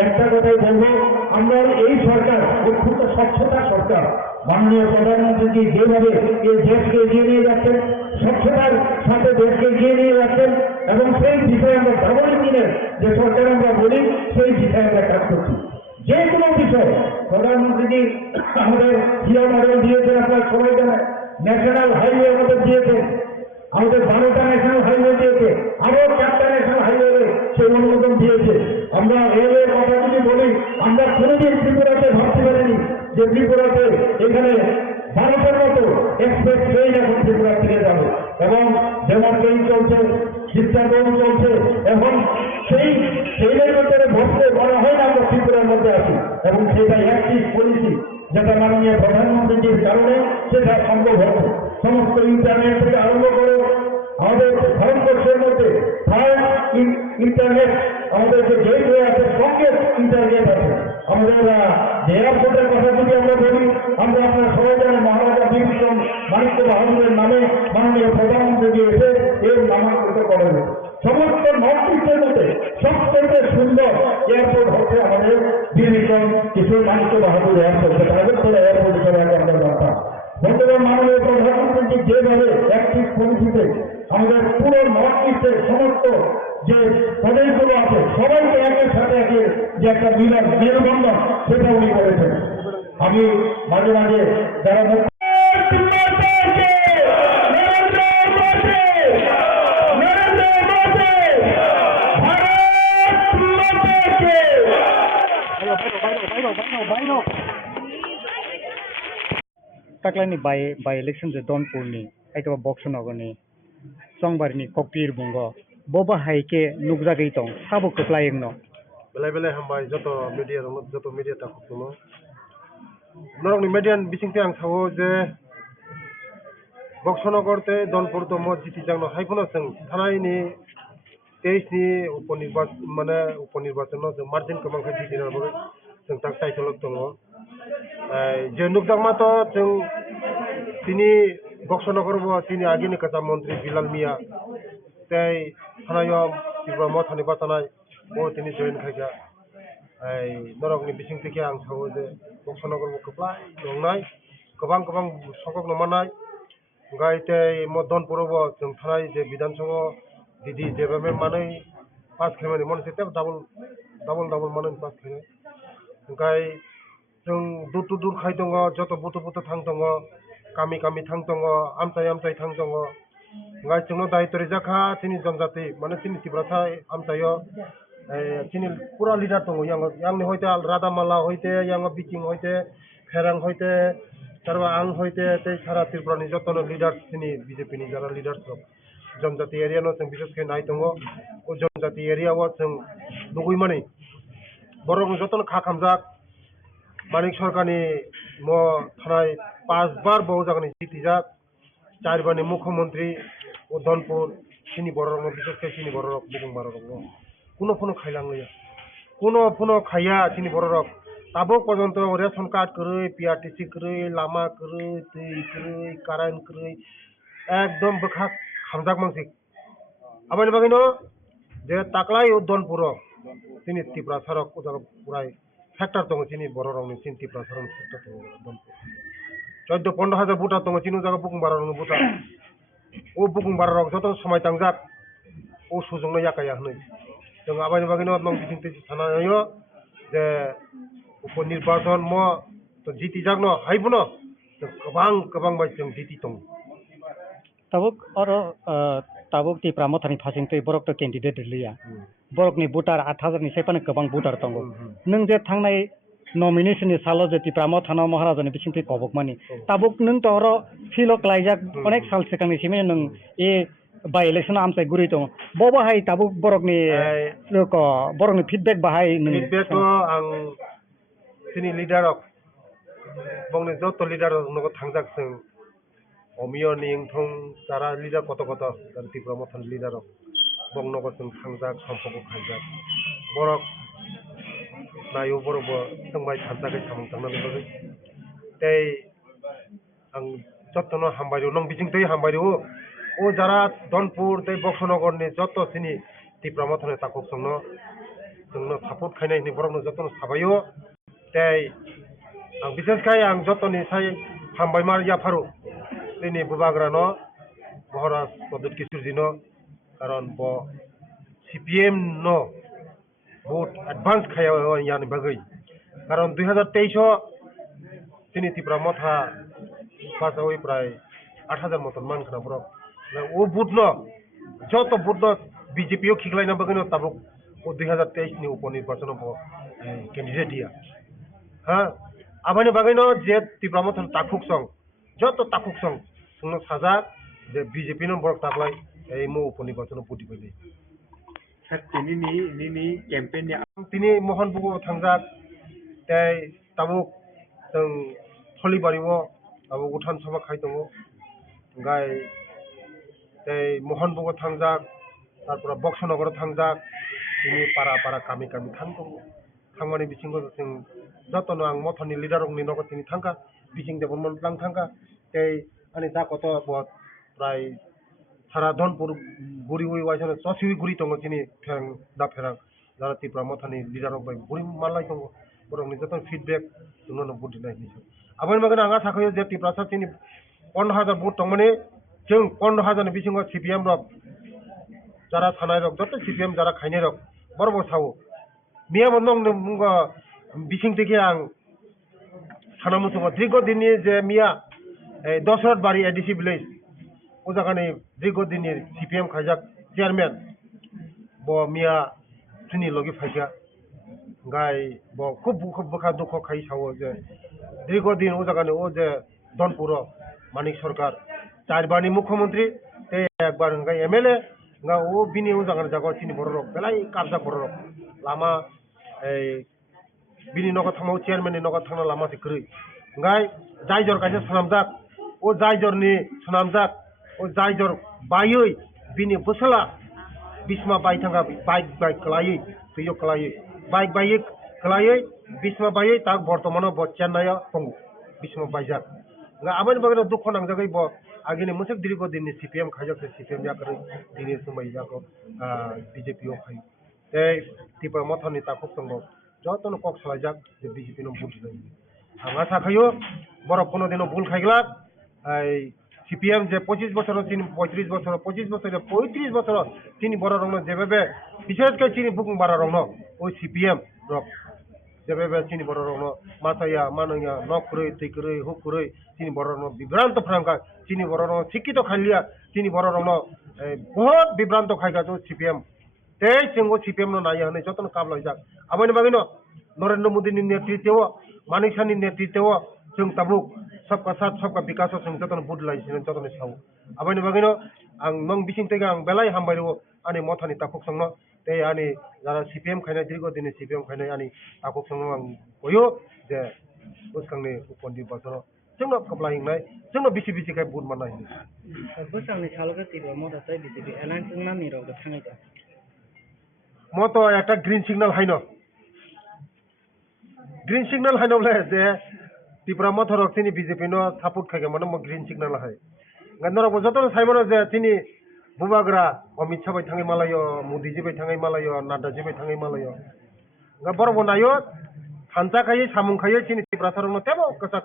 একটা কথাই বলবো, আমরা এই সরকার অত্যন্ত স্বচ্ছতা সরকার। মাননীয় প্রধানমন্ত্রী যেভাবে এই দেশকে এগিয়ে নিয়ে যাচ্ছেন, স্বচ্ছতার সাথে দেশকে এগিয়ে নিয়ে যাচ্ছেন, এবং সেই বিষয়ে আমরা ডাবল ইঞ্জিনের যে সরকার আমরা বলি সেই বিষয়ে আমরা কাজ করছি। যে কোনো বিষয় প্রধানমন্ত্রী আমাদের জিও মডেল দিয়েছেন, আপনারা সবাই জানেন। ন্যাশনাল হাইওয়ে আমাদের দিয়েছেন, আমাদের 12টা ন্যাশনাল হাইওয়ে দিয়েছে, আরো 4টা ন্যাশনাল হাইওয়ে সেই অনুমোদন দিয়েছে। আমরা রেলের কথা যদি বলি, আমরা কোনোদিন ত্রিপুরাতে ভাবতে পারিনি যে ত্রিপুরাতে এখানে ভারতের মতো এক্সপ্রেস ট্রেন এখন ত্রিপুরা থেকে যাবে। এবং যেমন ট্রেন চলছে, শিক্ষাক্রম চলছে, এখন সেই ট্রেনের ভিতরে বসলে বলা হয় না আমরা ত্রিপুরার মধ্যে আছি। এবং সেটা অ্যাক্টিভ পলিসি যেটা মাননীয় প্রধানমন্ত্রীর কারণে সেটা সম্ভব হচ্ছে। সমস্ত ইন্টারনেট থেকে আরম্ভ করে আমাদের ভারতবর্ষের মধ্যে ফার্স্ট ইন্টারনেট, আমাদের যে গেটওয়ে আছে, স্ট্রংগেস্ট ইন্টারনেট আছে। আমাদের এয়ারপোর্টের কথা যদি আমরা বলি, আমরা আপনারা সবাই জানেন মহারাজা বীরবিক্রম মাণিক্য বাহাদুরের নামে মাননীয় প্রধানমন্ত্রী এসে এর নামাঙ্কিত করেন। সমস্ত নর্থ ইস্টের মধ্যে সবচেয়ে সুন্দর এয়ারপোর্ট হচ্ছে আমাদের বীরবিক্রম কিশোর মাণিক্য বাহাদুর এয়ারপোর্ট, আগরতলা এয়ারপোর্ট হিসেবে আমরা জানতাম। বর্তমান মাননীয় প্রধানমন্ত্রী যেভাবে অ্যাক্টিভ পলিসিতে আমাদের পুরো নর্থ ইস্টের সমস্ত যে প্রদেশগুলো আছে সবাইকে একের সাথে একের যে একটা মিলন মেলবন্ধন সেটা উনি করেছেন। আমি মাঝে মাঝে যারা taklayni by election je Donpurni aitaba Boksonogorni Songbarni Kokpir bungo boba haike nugjagei tong sabo koplayengno বেলায় বেলায় হামবাই যত মিডিয়া তা খুব নরকনি মিডিয়ান বিসিংতে আং সাবো যে বক্সনগরতে দনপুর তো মসজিদ জাংনো হাইফুনো जों थानायनि 23 नि उपनिर्वाचन जों मार्जिन गोबां दिना बरो जों ता टाइटल दङ जे नुकदांमा तो जों तिनी बक्सनगर तिनी आगिनि कथा मन्त्री बिलाल मिया तै थानायाव त्रिपुरा म थानि बातानाय ओ तिनी जयन खायगा नरकनि बिसिं থেকে आं सावो जे बक्सनगर गोबां दंनाय गोबां सकक नमानाय गायते मदनपुरव जों थानाय जे विधानसभा दिदी जेबे माने पास खेमानि मनसे टेप डाबल माने पास खेमानि गाय जों दुर खाय दङ जत बुत थां दङ गामि थां दङ आमचाय थां दङ गाय जोंनो दायित्व जाखा तिनि जनजाति माने तिनि तिब्राथा आमचायो तिनि पुरा लिडार दङ यांनि हयते रादामाला हयते यांग बिकिं हयते फेरां हयते तारबा आं हयते ते सारा त्रिपुरानि जतन लिडार्स तिनि बीजेपी नि जारा लिडार्स दं जनजाति एरिया नो जों बिसेसके नाय दङ ओ जनजाति एरियाव जों लुगै माने बरं जतन खामजाक मानिक सरकारनि म थानाय 5 बार बहु जागनि जितिजाक 4 बारनि मुख्यमंत्री उदनपुर सिनि बरं बिसेसके सिनि बरं बुगुं बरं কোনো খাইলাংলিয়া কোনো খাইয়া তিনি বড়রক তাবো পর্যন্ত রেশন কার্ড করে পিআরটিসি করে লামা করে दै করে কারেন্ট করে একদম বখা খামজাক মানসিক আবানি বাগিনো যে তাকলাই উদনপুর তিনি ত্রিপুরা সড়ক পুরাই ফ্যাক্টর দङ তিনি বড়রংনি তিনি ত্রিপুরা সড়ক ফ্যাক্টর দङ উদনপুর 14-15 হাজার বুটা দङ তিনি জায়গা বুকুং বাররং বুটা ও বুকুং বাররং যত সময় তাংজাক ও সুজংनो याकाया হनै जों आबानि बागैनो नों बिथिंते थानायो जे उपनिर्वाचन म तो जिति जागनो हाइबनो गोबां बाय जों जिति दं tabuk oro tabuk ti pramotani phasing tei borok to candidate liya borok ni voter 8000 ni sepane gobang voter tongo nung je thangnai nomination ni salo je ti pramothana maharaja ni bising tei kobok mani tabuk nung to oro philo klaijak onek sal sekang ni sime nung e by election amsai guri tong bobo hai tabuk borok ni ko borok ni feedback bahai nung feedback ko ang sini leader of bongni joto leader nogo thangjak sing omiyo ning thong tara leader koto koto dari ti promotion leader of bong nogo sing thangjak sampoko khaijak borok nayo borok bo tongbai thangjak samung tangna ni tei ang joto no hambaru nong bijing tei hambaru o jara donpur tei boksonogor ni joto sini ti promotion takok songno जोंनो support खायनाय नि बरकनो जतन साबायो तै आं बिसेस खाय आं जतननि साय हामबायमार याफारु दिनै बुबाग्रानो महाराज पदत किशोरजिनो कारण ब सीपीएम नो बहुत एडवांस खाया यानि बागै कारण 2023 दिनै तिब्रा मथा पासावै प्राय 8000 मतन मानखना बरक ओ बुटनो जत बुटनो बीजेपी ओ खिगलायना बागैनो ताबुक 2023 ni उपनिर्वाचन कैंडिडेट दिया हाँ आबानि बागैनो जे तिब्रामथन ताकुक सं जत ताकुक सं संनो साजा जे बीजेपी नो बरक ताकलाय ए मो उपनिर्वाचन पुटी बायदि सर तिनि कैंपेन नि तिनि मोहन बुगो थांजाक तै ताबुक जों थलिबारिवो ताबुक उठान सभा खाय दङ गाय तै मोहन बुगो थांजाक तारपर बक्सनगर थांजाक ini para kami thangkong thangmani bisingo sing jotono ang mothoni leader ni nogo tini thangka bising de bonmon lang thangka tei ani da koto bot prai sara donpur guri ui waisana sosiwi guri tongo tini ferang da ferang dara tipra mothoni leader bai guri malai tongo borong ni joton feedback tungno no budi nai ni aban magana anga thakayo je tipra sa tini 15000 bot tongmani jeng 15000 ni bisingo CPM rok jara thanai rok joto CPM jara khainai rok बरबो सावो मिया मनों ने मुंगा बिसिंग तेके आं सानामुसो द्रिगो दिननि जे मिया दशरथ बारी ADC village ओ जागानि द्रिगो दिननि CPM खाजाक chairman ब मिया सुनि लगे फाइसा गाय ब खूब बखा दुख खाइ सावो जे द्रिगो दिन ओ जागानि ओ जे दनपुरो मानिक सरकार चारबारनि मुख्यमंत्री ते एकबार गाय MLA nga o bini o jangan jago chini borok belai kabja borok lama bini nogo thangmau chairman ni nogo thangna lama se krui ngai jaijor kaise sanamjak o jaijor ni sanamjak o jaijor bayoi bini busala bisma bai thanga bike klai tuyo klai bike klai bisma bai tak bortomano bo chennai pongu bisma baijak nga aban bagano dukho nangjagai bo आगे मुसक दिरिगो दिन CPM खाजक से CPM जाकर दिने समय जाको BJP ओ खाई ते तिपा मथनि ताकुक संगो जतन कक सलाइजाक जे बीजेपी नो बुझ नै आंगा साखायो बरक कोनो दिनो भूल खाइगला सीपीएम जे 25 বছর চিনি 35 বছর 25 বছর 35 বছর চিনি বড় রং যেভাবে বিশেষ করে চিনি বুকুং বাড়া রং ওই सीपीएम রক जेबे चिनी बर रंग माथाया मानया नखरै तैखरै हुखरै चिनी बर रंग विभ्रांत फ्रांका चिनी बर रंग शिक्षित खालिया चिनी बर रंग बहुत विभ्रांत खाइगा जो सीपीएम ते सिंगो सीपीएम नो नाया हने जतन काबलाय जाक आबानि बागिनो नरेंद्र मोदी नि नेतृत्व मानिक सानि नेतृत्व जों ताबुक सबका साथ सबका विकास जों जतन बुदलाय जों जतन साव आबानि बागिनो आं नों बिसिं तेगा आं बेलाय हामबायरो आनि मथानि ताकुक संनो ते आनि जरा सीपीएम खायनाय दिरगो दिनै सीपीएम खायनाय आनि ताकुक संनो आं बयो जे उसखांनि उपनिर्वाचन जोंनो कपला हिंनाय जोंनो बिसि खाय बुद मानाय बोसांनि सालगा तिबा मथा चाइ बिजेपि एलायन्स नामनि रग थाङै जा मतो একটা গ্রিন সিগন্যাল হাইনো গ্রিন সিগন্যাল হাইনোলে যে ত্রিপুরা মথরক তিনি বিজেপি নো সাপোর্ট খাইগে মানে মো গ্রিন সিগন্যাল হাই গন্দরক যতন সাইমনো যে তিনি बुबाग्रा अमित शाह थाङै मालायो मोदी जी थाङै मालायो नाड्डा जी थाङै मालायो गा बरबो नायो थानजा खायै सामुं खायै चिनि प्रसारनो तेबो कसा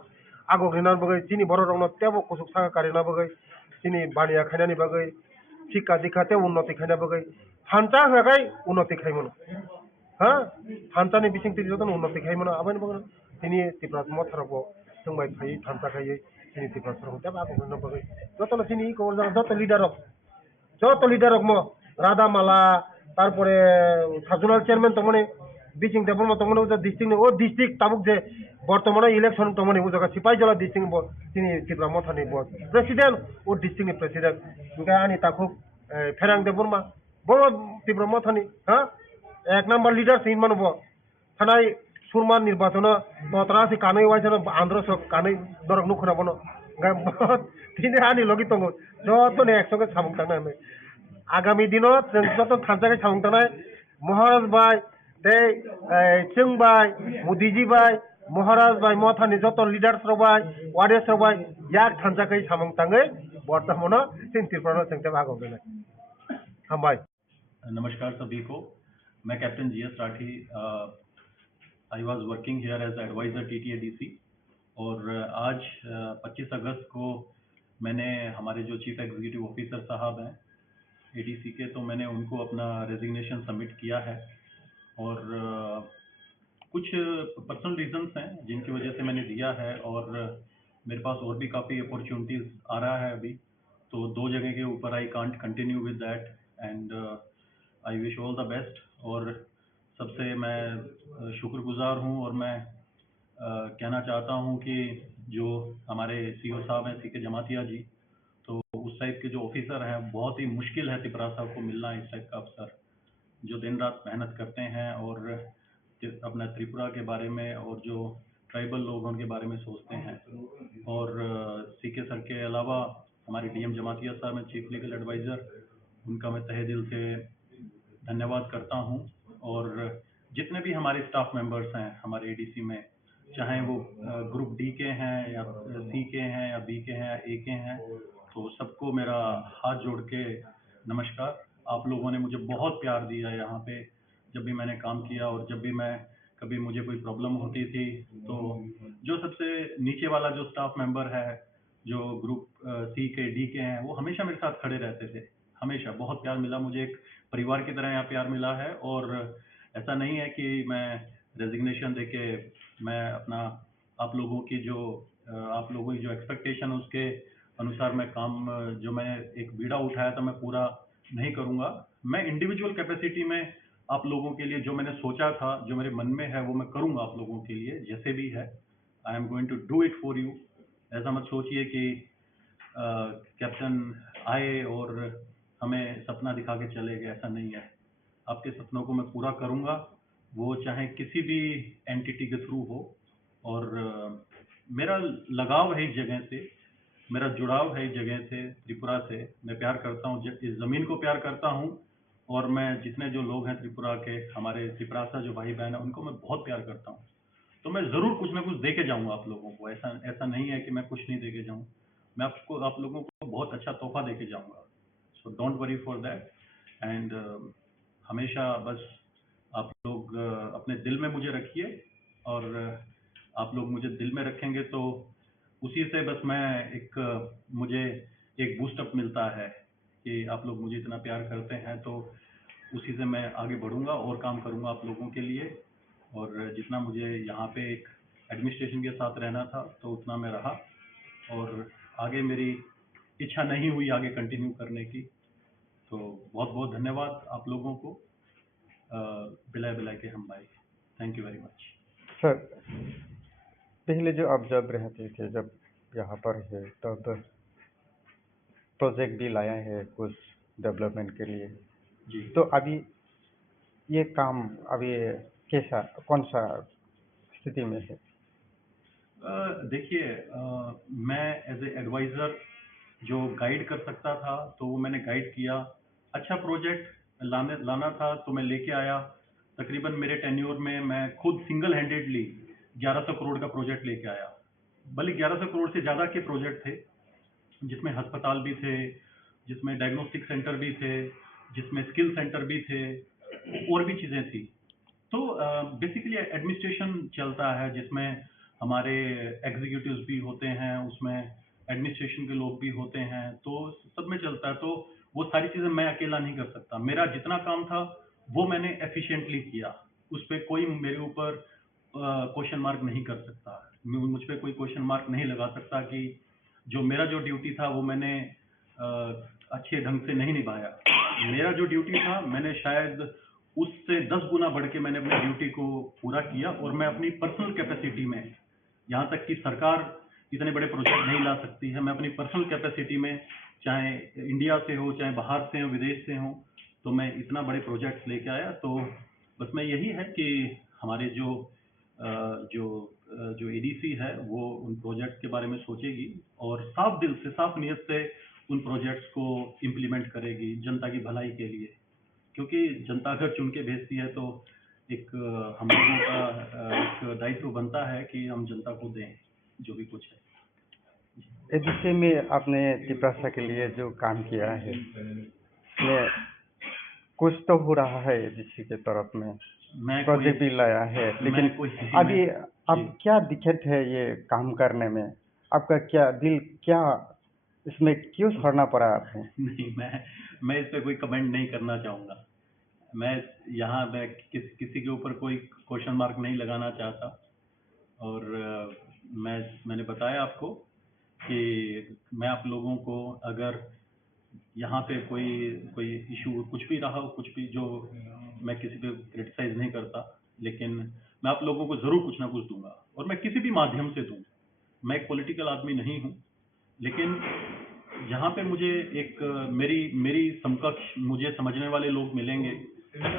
आगो ग्रिनार बगै चिनि बररनो तेबो कुसुक सागा कारिना बगै चिनि बानिया खायनानि बगै शिक्षा दीक्षा ते उन्नति खायना बगै थानजा हगाय उन्नति खायमोन हा थानजानि बिसिं ति जतन उन्नति खायमोन आबानि बगै चिनि तिब्रा मथरबो जोंबाय खायै थानजा खायै sini Tripura Sorong tiap aku kena pakai joto lo sini ko joto leader mo Radha Mala তারপরে সাজুলার চেয়ারম্যান তমনে বিচিং দেবর মত তমনে উজা ডিস্ট্রিক্ট ও ডিস্ট্রিক্ট তাবুক যে বর্তমানে ইলেকশন তমনে উজা সিপাইজলা ডিস্ট্রিক্ট তিনি ত্রিপুরা মথানি প্রেসিডেন্ট ও ডিস্ট্রিক্ট প্রেসিডেন্ট ইনকা আনি তাকু ফেরাং দেবরমা বড় ত্রিপুরা মথানি হ্যাঁ এক নাম্বার লিডার সিন মানব থানায় সুরমান নির্বাচন ততরাসি কানই ওয়াইছানো আন্ধ্র সব কানই দরক নুখনা বনো তিনি আনি লগি তঙ্গ যতনে একসঙ্গে সামুক থাকনা आगामी दिनों जों जत थानजागे थांनाय महाराज भाई दे चिं भाई मोदीजी भाई महाराज भाई मथानि जत लिडार्स भाई वारियर्स भाई याक थानजागे सामंताङै बर्तमान जों त्रिपुरा जोंते भागो गने हामबाय। नमस्कार सभी को, मैं captain G S Rathi. I was working here as adviser TTADC और आज 25 अगस्त को मैंने हमारे जो चीफ एग्जीक्यूटिव ऑफिसर साहब हैं एडीसी के, तो मैंने उनको अपना रेजिग्नेशन सबमिट किया है और कुछ पर्सनल रीजंस हैं जिनकी वजह से मैंने दिया है और मेरे पास और भी काफ़ी अपॉर्चुनिटीज़ आ रहा है अभी, तो 2 जगह के ऊपर I can't continue with that and I wish all the best. और सबसे मैं शुक्रगुजार हूं और मैं कहना चाहता हूं कि जो हमारे सीओ साहब हैं सीके जमातिया जी, तो उस टाइप के जो ऑफिसर हैं बहुत ही मुश्किल है त्रिपुरा साहब को मिलना, इस टाइप का अफसर जो दिन रात मेहनत करते हैं और अपना त्रिपुरा के बारे में और जो ट्राइबल लोग उनके बारे में सोचते हैं। और सीके सर के अलावा हमारे डीएम जमातिया साहब हैं चीफ लीगल एडवाइज़र, उनका मैं तहे दिल से धन्यवाद करता हूं। और जितने भी हमारे स्टाफ मेंबर्स हैं हमारे एडीसी में, चाहे वो ग्रुप डी के हैं या सी के हैं या बी के हैं या ए के हैं, तो सबको मेरा हाथ जोड़ के नमस्कार। आप लोगों ने मुझे बहुत प्यार दिया यहाँ पे जब भी मैंने काम किया, और जब भी मैं कभी मुझे कोई प्रॉब्लम होती थी तो जो सबसे नीचे वाला जो स्टाफ मेंबर है जो ग्रुप सी के डी के हैं वो हमेशा मेरे साथ खड़े रहते थे, हमेशा बहुत प्यार मिला मुझे, एक परिवार की तरह यहाँ प्यार मिला है। और ऐसा नहीं है कि मैं रेजिग्नेशन देके मैं अपना आप लोगों की जो एक्सपेक्टेशन उसके अनुसार मैं काम जो मैंने एक बीड़ा उठाया था मैं पूरा नहीं करूंगा। मैं इंडिविजुअल कैपेसिटी में आप लोगों के लिए जो मैंने सोचा था, जो मेरे मन में है वो मैं करूंगा आप लोगों के लिए जैसे भी है। I am going to do it for you. ऐसा मत सोचिए कि कैप्टन आए और हमें सपना दिखा के चले गए, ऐसा नहीं है। आपके सपनों को मैं पूरा करूंगा, वो चाहे किसी भी एंटिटी के थ्रू हो। और मेरा लगाव है इस जगह से, मेरा जुड़ाव है इस जगह से, त्रिपुरा से। मैं प्यार करता हूँ, इस ज़मीन को प्यार करता हूँ और मैं जितने जो लोग हैं त्रिपुरा के, हमारे त्रिपुरासा जो भाई बहन हैं, उनको मैं बहुत प्यार करता हूँ। तो मैं ज़रूर कुछ ना कुछ दे के जाऊँगा आप लोगों को, ऐसा नहीं है कि मैं कुछ नहीं दे के जाऊँ। मैं आप लोगों को बहुत अच्छा तोहफा दे के जाऊँगा। So don't worry for that. And हमेशा बस आप लोग अपने दिल में मुझे रखिए, और आप लोग मुझे दिल में रखेंगे तो उसी से बस मुझे एक बूस्टअप मिलता है कि आप लोग मुझे इतना प्यार करते हैं, तो उसी से मैं आगे बढ़ूंगा और काम करूंगा आप लोगों के लिए। और जितना मुझे यहाँ पे एक एडमिनिस्ट्रेशन के साथ रहना था तो उतना मैं रहा, और आगे मेरी इच्छा नहीं हुई आगे कंटिन्यू करने की। तो बहुत बहुत धन्यवाद आप लोगों को, बिलाय के हम भाई। Thank you very much sir. पहले जो आप जब रहते थे, जब यहाँ पर है, तब प्रोजेक्ट भी लाया है कुछ डेवलपमेंट के लिए जी। तो अभी ये काम अभी कैसा, कौन सा स्थिति में है? देखिए, मैं एज ए एडवाइज़र जो गाइड कर सकता था तो वो मैंने गाइड किया। अच्छा प्रोजेक्ट लाना था तो मैं लेके आया। तकरीबन मेरे टेन्योर में मैं खुद सिंगल हैंडेडली 1100 करोड़ का प्रोजेक्ट लेके आया। बल्कि 1100 करोड़ से ज़्यादा के प्रोजेक्ट थे, जिसमें अस्पताल भी थे, जिसमें डायग्नोस्टिक सेंटर भी थे, जिसमें स्किल सेंटर भी थे, और भी चीज़ें थी। तो बेसिकली एडमिनिस्ट्रेशन चलता है जिसमें हमारे एग्जीक्यूटिव्स भी होते हैं, उसमें एडमिनिस्ट्रेशन के लोग भी होते हैं, तो सब में चलता है। तो वो सारी चीज़ें मैं अकेला नहीं कर सकता। मेरा जितना काम था वो मैंने एफिशिएंटली किया, उस पर कोई मेरे ऊपर क्वेश्चन मार्क नहीं कर सकता, मुझ पर कोई क्वेश्चन मार्क नहीं लगा सकता कि जो मेरा जो ड्यूटी था वो मैंने अच्छे ढंग से नहीं निभाया। मेरा जो ड्यूटी था मैंने शायद उससे 10 गुना बढ़ के मैंने अपनी ड्यूटी को पूरा किया, और मैं अपनी पर्सनल कैपेसिटी में, यहाँ तक कि सरकार इतने बड़े प्रोजेक्ट नहीं ला सकती है, मैं अपनी पर्सनल कैपेसिटी में, चाहे इंडिया से हो चाहे बाहर से हो विदेश से हो, तो मैं इतना बड़े प्रोजेक्ट्स लेके आया। तो बस मैं यही है कि हमारे जो एडीसी है वो उन प्रोजेक्ट्स के बारे में सोचेगी और साफ दिल से साफ नीयत से उन प्रोजेक्ट्स को इम्प्लीमेंट करेगी जनता की भलाई के लिए, क्योंकि जनता अगर चुन के भेजती है तो एक हम लोगों का एक दायित्व बनता है कि हम जनता को दें जो भी कुछ है। एडीसी में आपने तिपरासा के लिए जो काम किया है उसमें कुछ तो हो रहा है एडीसी के तरफ में, प्रोजेक्ट भी लाया है, लेकिन अभी अब क्या दिक्कत है ये काम करने में? आपका क्या दिल क्या इसमें क्यों छोड़ना पड़ा आपको? नहीं, मैं इस पे कोई कमेंट नहीं करना चाहूँगा। मैं यहाँ मैं किसी के ऊपर कोई क्वेश्चन मार्क नहीं लगाना चाहता, और मैंने बताया आपको कि मैं आप लोगों को अगर यहाँ पे कोई इशू कुछ भी रहा हो, कुछ भी, जो मैं किसी पे क्रिटिसाइज नहीं करता, लेकिन मैं आप लोगों को ज़रूर कुछ ना कुछ दूंगा, और मैं किसी भी माध्यम से दूँ। मैं एक पॉलिटिकल आदमी नहीं हूँ, लेकिन यहाँ पे मुझे एक मेरी समकक्ष मुझे समझने वाले लोग मिलेंगे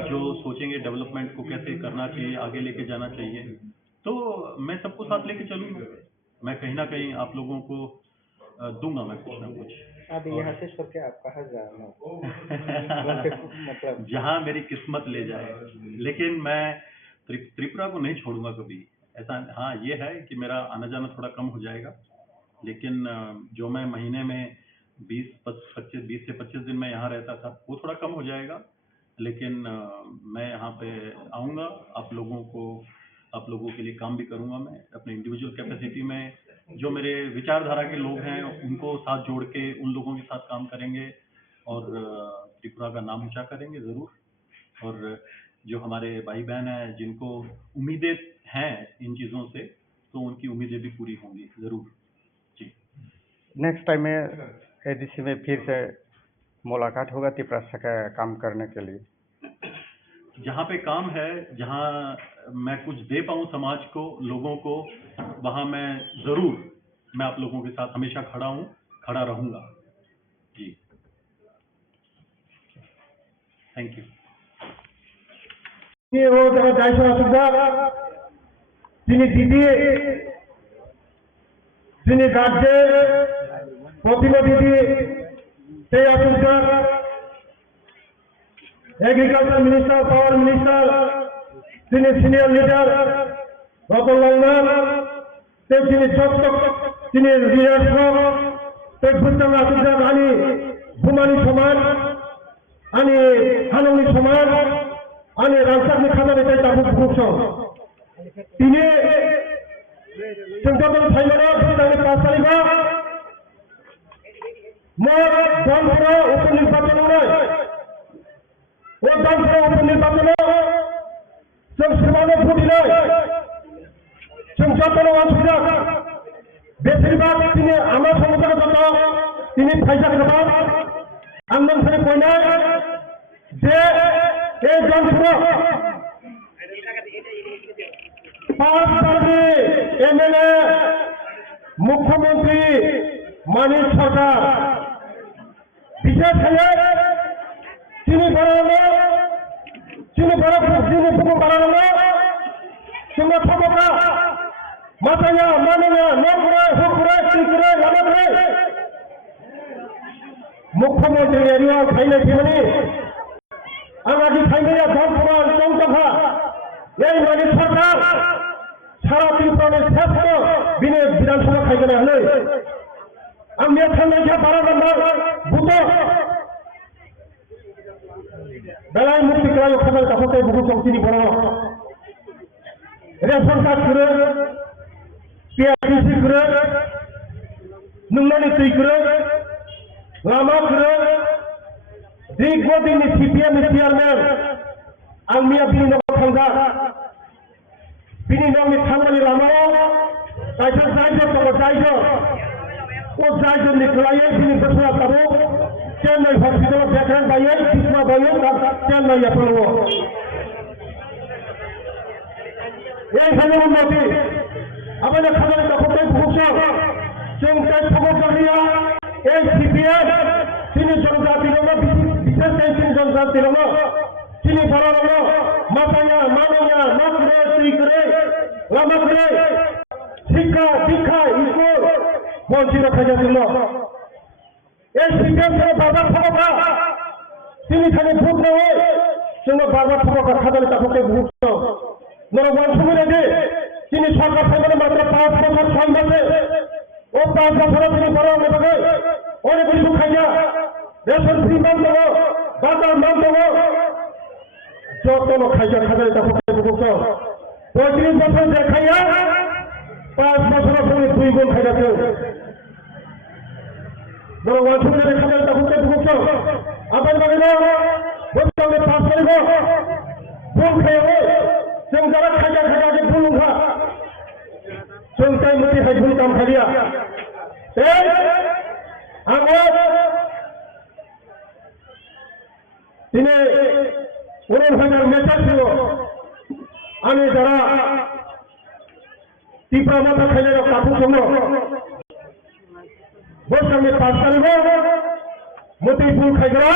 जो सोचेंगे डेवलपमेंट को कैसे करना चाहिए, आगे लेके जाना चाहिए, तो मैं सबको साथ लेके चलूँगा। मैं कहीं ना कहीं आप लोगों को दूंगा मैं कुछ ना कुछ। अभी यहाँ से छोड़ के आप कहाँ जाना? मतलब जहाँ मेरी किस्मत ले जाए, लेकिन मैं त्रिपुरा को नहीं छोड़ूंगा कभी। ऐसा हाँ ये है कि मेरा आना जाना थोड़ा कम हो जाएगा, लेकिन जो मैं महीने में 20 से 25 दिन मैं यहाँ रहता था वो थोड़ा कम हो जाएगा, लेकिन मैं यहाँ पे आऊँगा, आप लोगों के लिए काम भी करूँगा। मैं अपने इंडिविजुअल कैपेसिटी में जो मेरे विचारधारा के लोग हैं उनको साथ जोड़ के उन लोगों के साथ काम करेंगे और त्रिपुरा का नाम ऊंचा करेंगे ज़रूर। और जो हमारे भाई बहन हैं जिनको उम्मीदें हैं इन चीज़ों से, तो उनकी उम्मीदें भी पूरी होंगी ज़रूर जी। नेक्स्ट टाइम में एडीसी में फिर से मुलाकात होगा तिपरासा का काम करने के लिए? जहाँ पे काम है, जहाँ मैं कुछ दे पाऊँ समाज को, लोगों को, वहाँ मैं आप लोगों के साथ हमेशा खड़ा रहूँगा जी। Thank you. যিনি রাজ্যের প্রতিনিধি সেই আসুনদার এগ্রিকালচার মিনিস্টার, পাওয়ার মিনিস্টার, তিনি সিনিয়র লিডার রতনলাল নাথ, তিনি তিনি লিডার সহ ভূতনাথ আসুনদার আনি ভূমানি সমাজ আনি হাননি সমাজ আনি রাজশাহী খাদানি তাই তাবুক ভূষ তিনি संगठन फाइनल भूटान पासालिबा मोर दानपुरा उपनिर्वाचन वो दानपुरा उपनिर्वाचन जों सिमानो फुटिले जों जातन मानसिफोरा बेसिरभाग दिनै आमार समाजगत दिनै फायदा गोबां आं नोंथांनो फैनाय जे बे दानपुरा 5 बारनि एमएलए मुख्यमंत्री मानिक सरकार विशेष चीनी बुku बारानो जोंना थबका माथाया मानोना नखुरे हुकुरे सिकुरे लामाखुरे मुख्यमंत्री एरिया फाइने थिमनि आंगादि फाइनेया दानपुरा चौतखा এই মানিক সরকার সারা ত্রিপুরার শ্রেষ্ঠ বিধানসভা খাইগেনে হলে আমি থানাইয়া 12 নম্বর বুথ বেলায় মুক্তি করার খবর কাপড়ে বহু চৌকিনি বড় রেশন কার্ড করে পিআরটিসি করে নুংনানি তুই করে লামা করে দীর্ঘদিন সিপিএম চেয়ারম্যান आंनिया बिनि न'आव थांगा बिनि न'नि थांनायनि लामायाव जायफोर दङ जायफोर ও যাই জন্য খেলাইয়ে তিনি বসরা তাবো চেন্নাই হসপিটাল দেখেন বাইয়ে কিসমা বাইয়ে চেন্নাই আপনার এইখানে উন্নতি আমাদের খাবারের দখলটাই ভুগছে চৌকায় খবর করিয়া এই সিপিএস তিনি জনজাতির বিশেষ তিনি জনজাতির তিনি বড় মাথায়া মানিয়া নকরে তুই করে লামা করে শিক্ষা দীক্ষা স্কুল বঞ্চিত খাইয়া দিল এই সিপিএস বাজার খবকা তিনি খালি ভোট নেওয়া जोंनो बाजार खबरखौ खादानि दाखौকে ভুগছ নরবন সুবিধে তিনি সরকার থেকে মাত্র 5 বছর 6 মাসে ও 5 বছর তিনি বড় হবে অনেক কিছু খাইয়া রেশন ফ্রি মান দেবো বাজার মান দেবো যত খাইয়া খাদানি দাখौকে ভুগছ 35 বছর যে খাইয়া 5 বছর পরে 2 গুণ খাইয়াছে নরবন সুবিধে খাদানি দাখौকে ভুগছ আপনার বাগিনা বলতে পাস করিব ভুল খেয়ে जों যারা খাইয়া খাইয়া যে ভুল উঠা जों তাই মতি খাই ভুল কাম খাইয়া এই আমার দিনে 19,000 মেসেজ ছিল আমি যারা তীব্র মাথা খাইয়ে কাপু জন্য বলতে আমি পাস করিব মতি ভুল খাইয়া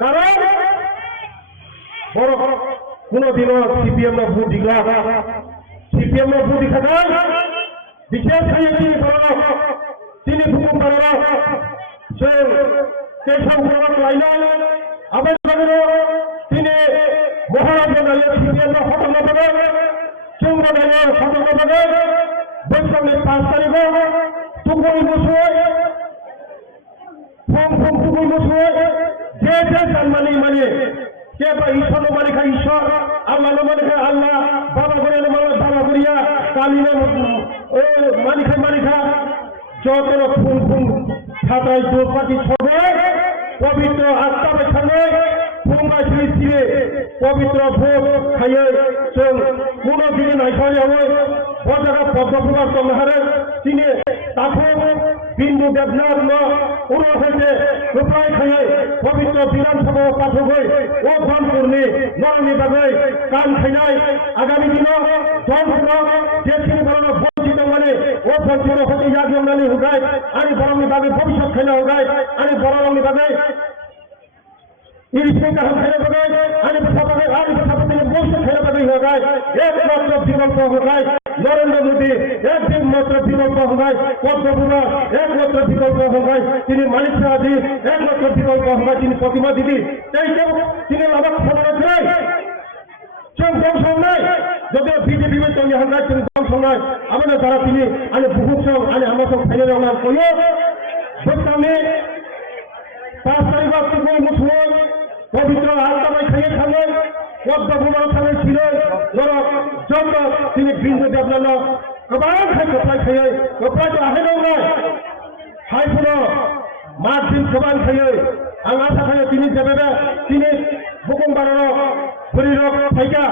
কারণ বড় কোনদিনও সিপিএম না ভোট দিলা সিপিএম না ভোট দিখা বিশেষ খাইয়েছি তিনি হুকুম করার সে কেশব গ্রহণ লাইন আবার তিনি মহারাজা দাঁড়িয়ে সিপিএম না সতর্ক পাবে চৌম্ব দাঁড়িয়ে সতর্ক পাবে বৈষম্যের 5 তারিখ টুকুই বসুয়ে ফোম টুকুই বসুয়ে যে সম্মানী মানে কে বা ঈশ্বর মালিকা ঈশ্বর আল্লাহ মালিকা আল্লাহ বাবা করে বাবা করিয়া কালিনা মালিকা যত ফুল ফুল ছাতায় দোপাটি ছবে পবিত্র আত্মাবে সঙ্গে ফুঙ্গা ছিঁড়ে পবিত্র ভোগ খাইয়ে চোখ কোনো দিনে নাই সরে হবে বজাকা পদ্মপুরার চন্দ্রহারে চিনে তাকে বিন্দু দেবনাথ উড়ো হয়েছে রূপায় খাইয়ে পবিত্র বিধানসভা পাঠক হয়ে ও ধন করলে নরমী বাগে কান খাইনাই আগামী দিন জনপুর যে তিনি বড় বঞ্চিত মানে ও বঞ্চিত হতে ইয়াগনানি হোগায় আমি বরমী বাগে ভবিষ্যৎ খাইনা হোগায় আমি বরমী বাগে ইরিশিকা খাইনা বাগে আমি সভাপতি ভবিষ্যৎ খাইনা বাগে হোগায় একমাত্র বিকল্প হোগায় নরেন্দ্র মোদী একমাত্র বিকল্প হোগায় পদ্মপুরা একমাত্র বিকল্প হোগায় তিনি মালিক সাহাজি একমাত্র বিকল্প হোগায় তিনি প্রতিমা দিদি তাই তিনি লাভক খবর নাই जों कम संनाय যদিও বিজেপি में तो यहाँ का जों कम संनाय আমাদের যারা তিনি আমি বহুত সং আমি আমার সঙ্গে ফাইনাল রাউন্ড কইও সত্যি 5 তারিখ থেকে মুসলিম পবিত্র আত্মায় খাইয়ে খাবে পদ্মপুরার খাবে ছিল নরক যত তিনি বিন্দু দেবনাল গোবাং খাই কপাই খাইয়ে কপাই তো আহে না হাই পুরো মাছ দিন গোবাং খাইয়ে आं आशा खायो তিনি যেভাবে তিনি হুকুম বাড়ানো শরীরক থাইকা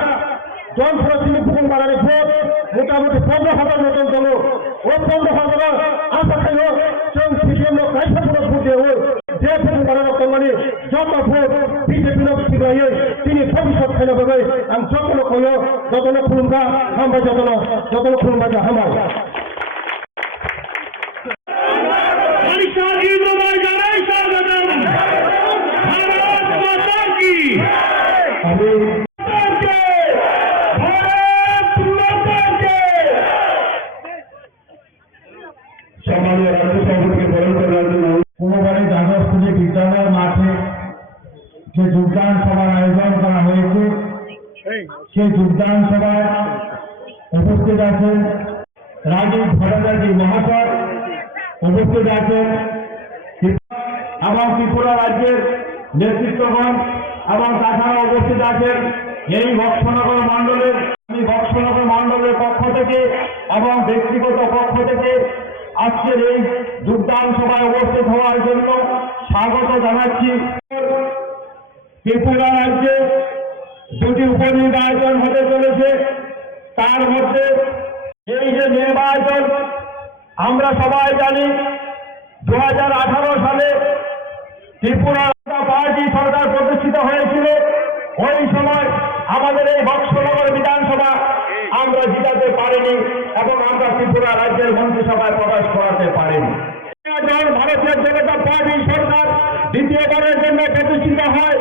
জনসভা তিনি হুকুম বাড়ানো ভোট মোটামুটি 15,000 মতন দল ও 15,000 আশা খাयो जों সিপিএম কাইসাপুরা ভোট দেব যে হুকুম বাড়ানো কমানি যত ভোট বিজেপি লোক সিগাইয়ে তিনি ভবিষ্যৎ খাইনা বাগে आं যতন কইও যতন খুলুমগা হামবাই যতন খুলুমগা হামবাই সম্মানীয় রাজ্য সভাপতিকে বরণ করার জন্য কোনোবারে দ্বাদশ পুজো বিদ্যালয় মাঠে যে যোগদান সভার আয়োজন করা হয়েছে সেই যোগদান সভায় উপস্থিত আছেন রাজীব ভট্টাচার্য মহাশয়, উপস্থিত আছেন এবং ত্রিপুরা রাজ্যের নেতৃত্বগণ এবং তাছাড়া উপস্থিত আছেন এই বক্সনগর মণ্ডলের পক্ষ থেকে এবং ব্যক্তিগত পক্ষ থেকে আজকের এই যোগদান সভায় উপস্থিত হওয়ার জন্য স্বাগত জানাচ্ছি। ত্রিপুরা রাজ্যে দুটি উপনির্বাচন হতে চলেছে, তার মধ্যে এই যে নির্বাচন আমরা সবাই জানি 2018 সালে ত্রিপুরা পার্টি সরকার প্রতিষ্ঠিত হয়েছিল। ওই সময় আমাদের এই বক্সনগর বিধানসভা আমরা জিতাতে পারিনি এবং আমরা ত্রিপুরা রাজ্যের মন্ত্রিসভায় প্রবেশ করাতে পারিনি। যখন ভারতীয় জনতা পার্টি সরকার দ্বিতীয়বারের জন্য প্রতিষ্ঠিত হয়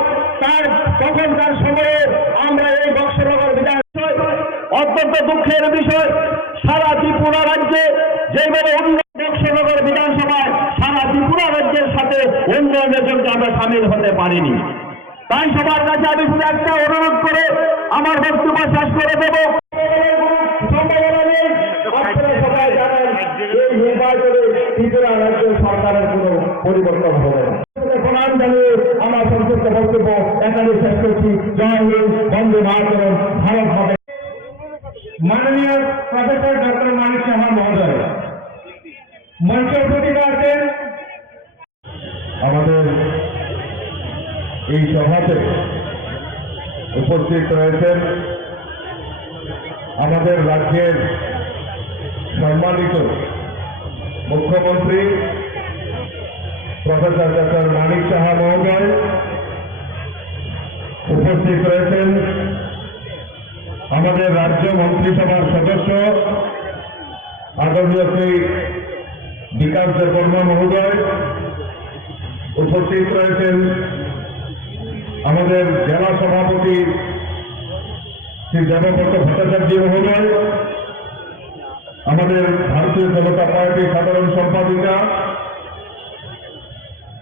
তখনকার সময়ে আমরা এই বক্সনগর বিধানসভায় অত্যন্ত দুঃখের বিষয়, সারা ত্রিপুরা রাজ্যে যেভাবে বক্সনগর বিধানসভায় সারা ত্রিপুরা রাজ্যের সাথে উন্নয়নের জন্য আমরা সামিল হতে পারিনি। তাই সবার কাছে আমি শুধু একটা অনুরোধ করে আমার বক্তব্য শেষ করে দেব। সম্ভাবনা নেই, আপনারা সবাই জানেন এই নির্বাচনে ত্রিপুরা রাজ্য সরকারের কোনো পরিবর্তন হবে না। প্রণাম জানিয়ে আমার সংক্ষিপ্ত বক্তব্য এখানে শেষ করছি। জয় হিন্দ, বন্দে মাতরম, ভারত হবে। মাননীয় প্রফেসর ডক্টর মানিক সাহা মহোদয় মঞ্চ উপস্থিত আছেন। আমাদের এই সভাতে উপস্থিত রয়েছেন আমাদের রাজ্যের সম্মানিত মুখ্যমন্ত্রী প্রফেসর ডক্টর মানিক সাহা মহোদয়, উপস্থিত রয়েছেন আমাদের রাজ্য মন্ত্রিসভার সদস্য আদরণীয় শ্রী বিকাশ দেববর্মা মহোদয়, উপস্থিত রয়েছেন আমাদের জেলা সভাপতি শ্রী দেবব্রত ভট্টাচার্য মহোদয়, আমাদের ভারতীয় জনতা পার্টির সাধারণ সম্পাদিকা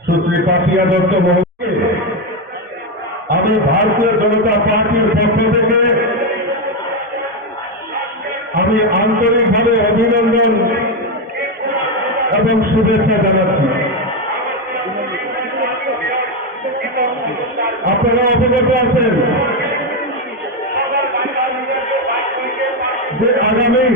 সুশ্রী পাপিয়া দত্ত মহোদয়। আমি ভারতীয় জনতা পার্টির পক্ষ থেকে আমি আন্তরিকভাবে অভিনন্দন এবং শুভেচ্ছা জানাচ্ছি। আপনারা অবগত আছেন যে আগামী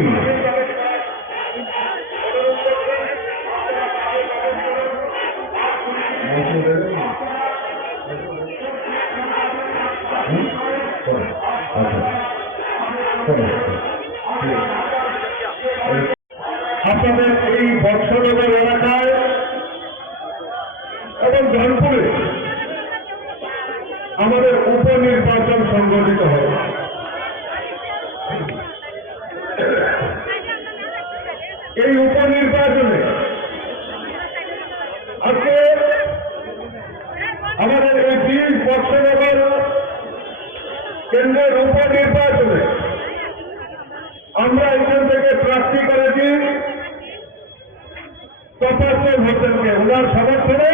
আপনাদের এই বক্সনগর এলাকায় এবং জয়পুরে আমাদের উপনির্বাচন সংগঠিত হয়। এই উপনির্বাচনে আজকে আমাদের এই 20 বক্সনগর কেন্দ্রের উপনির্বাচনে আমরা এখান থেকে প্রার্থী করেছি তপস্বর হোসেনকে। ওনার সমর্থনে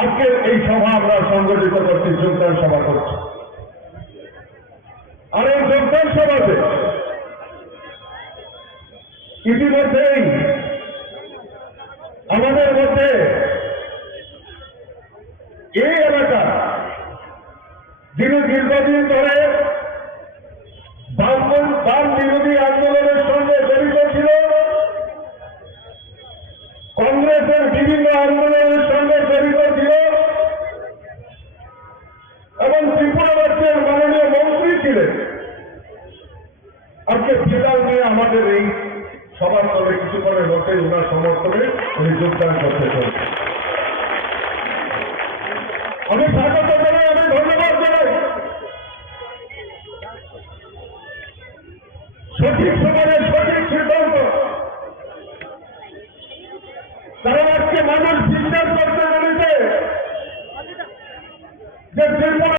আজকের এই সভা আমরা সংগঠিত করছি, যোগদান সভা করছি। আর এই যোগদান সভাতে ইতিমধ্যেই আমাদের মধ্যে এই এলাকা যিনি দীর্ঘদিন ধরে বাম বিরোধী আন্দোলনের সঙ্গে জড়িত ছিল, কংগ্রেসের বিভিন্ন আন্দোলনের সঙ্গে জড়িত ছিল এবং ত্রিপুরা রাজ্যের মাননীয় মন্ত্রী ছিলেন, আজকে ফিলহাল নিয়ে আমাদের এই সবার তবে কিছুক্ষণের মধ্যে ওনার সমর্থনে উনি যোগদান করতে চান। আমি স্বাগত জানাই, আমি ধন্যবাদ জানাই। সঠিক সময়ে সঠিক সিদ্ধান্ত, কারণ আজকে মানুষ বিশ্বাস করতে পেরেছে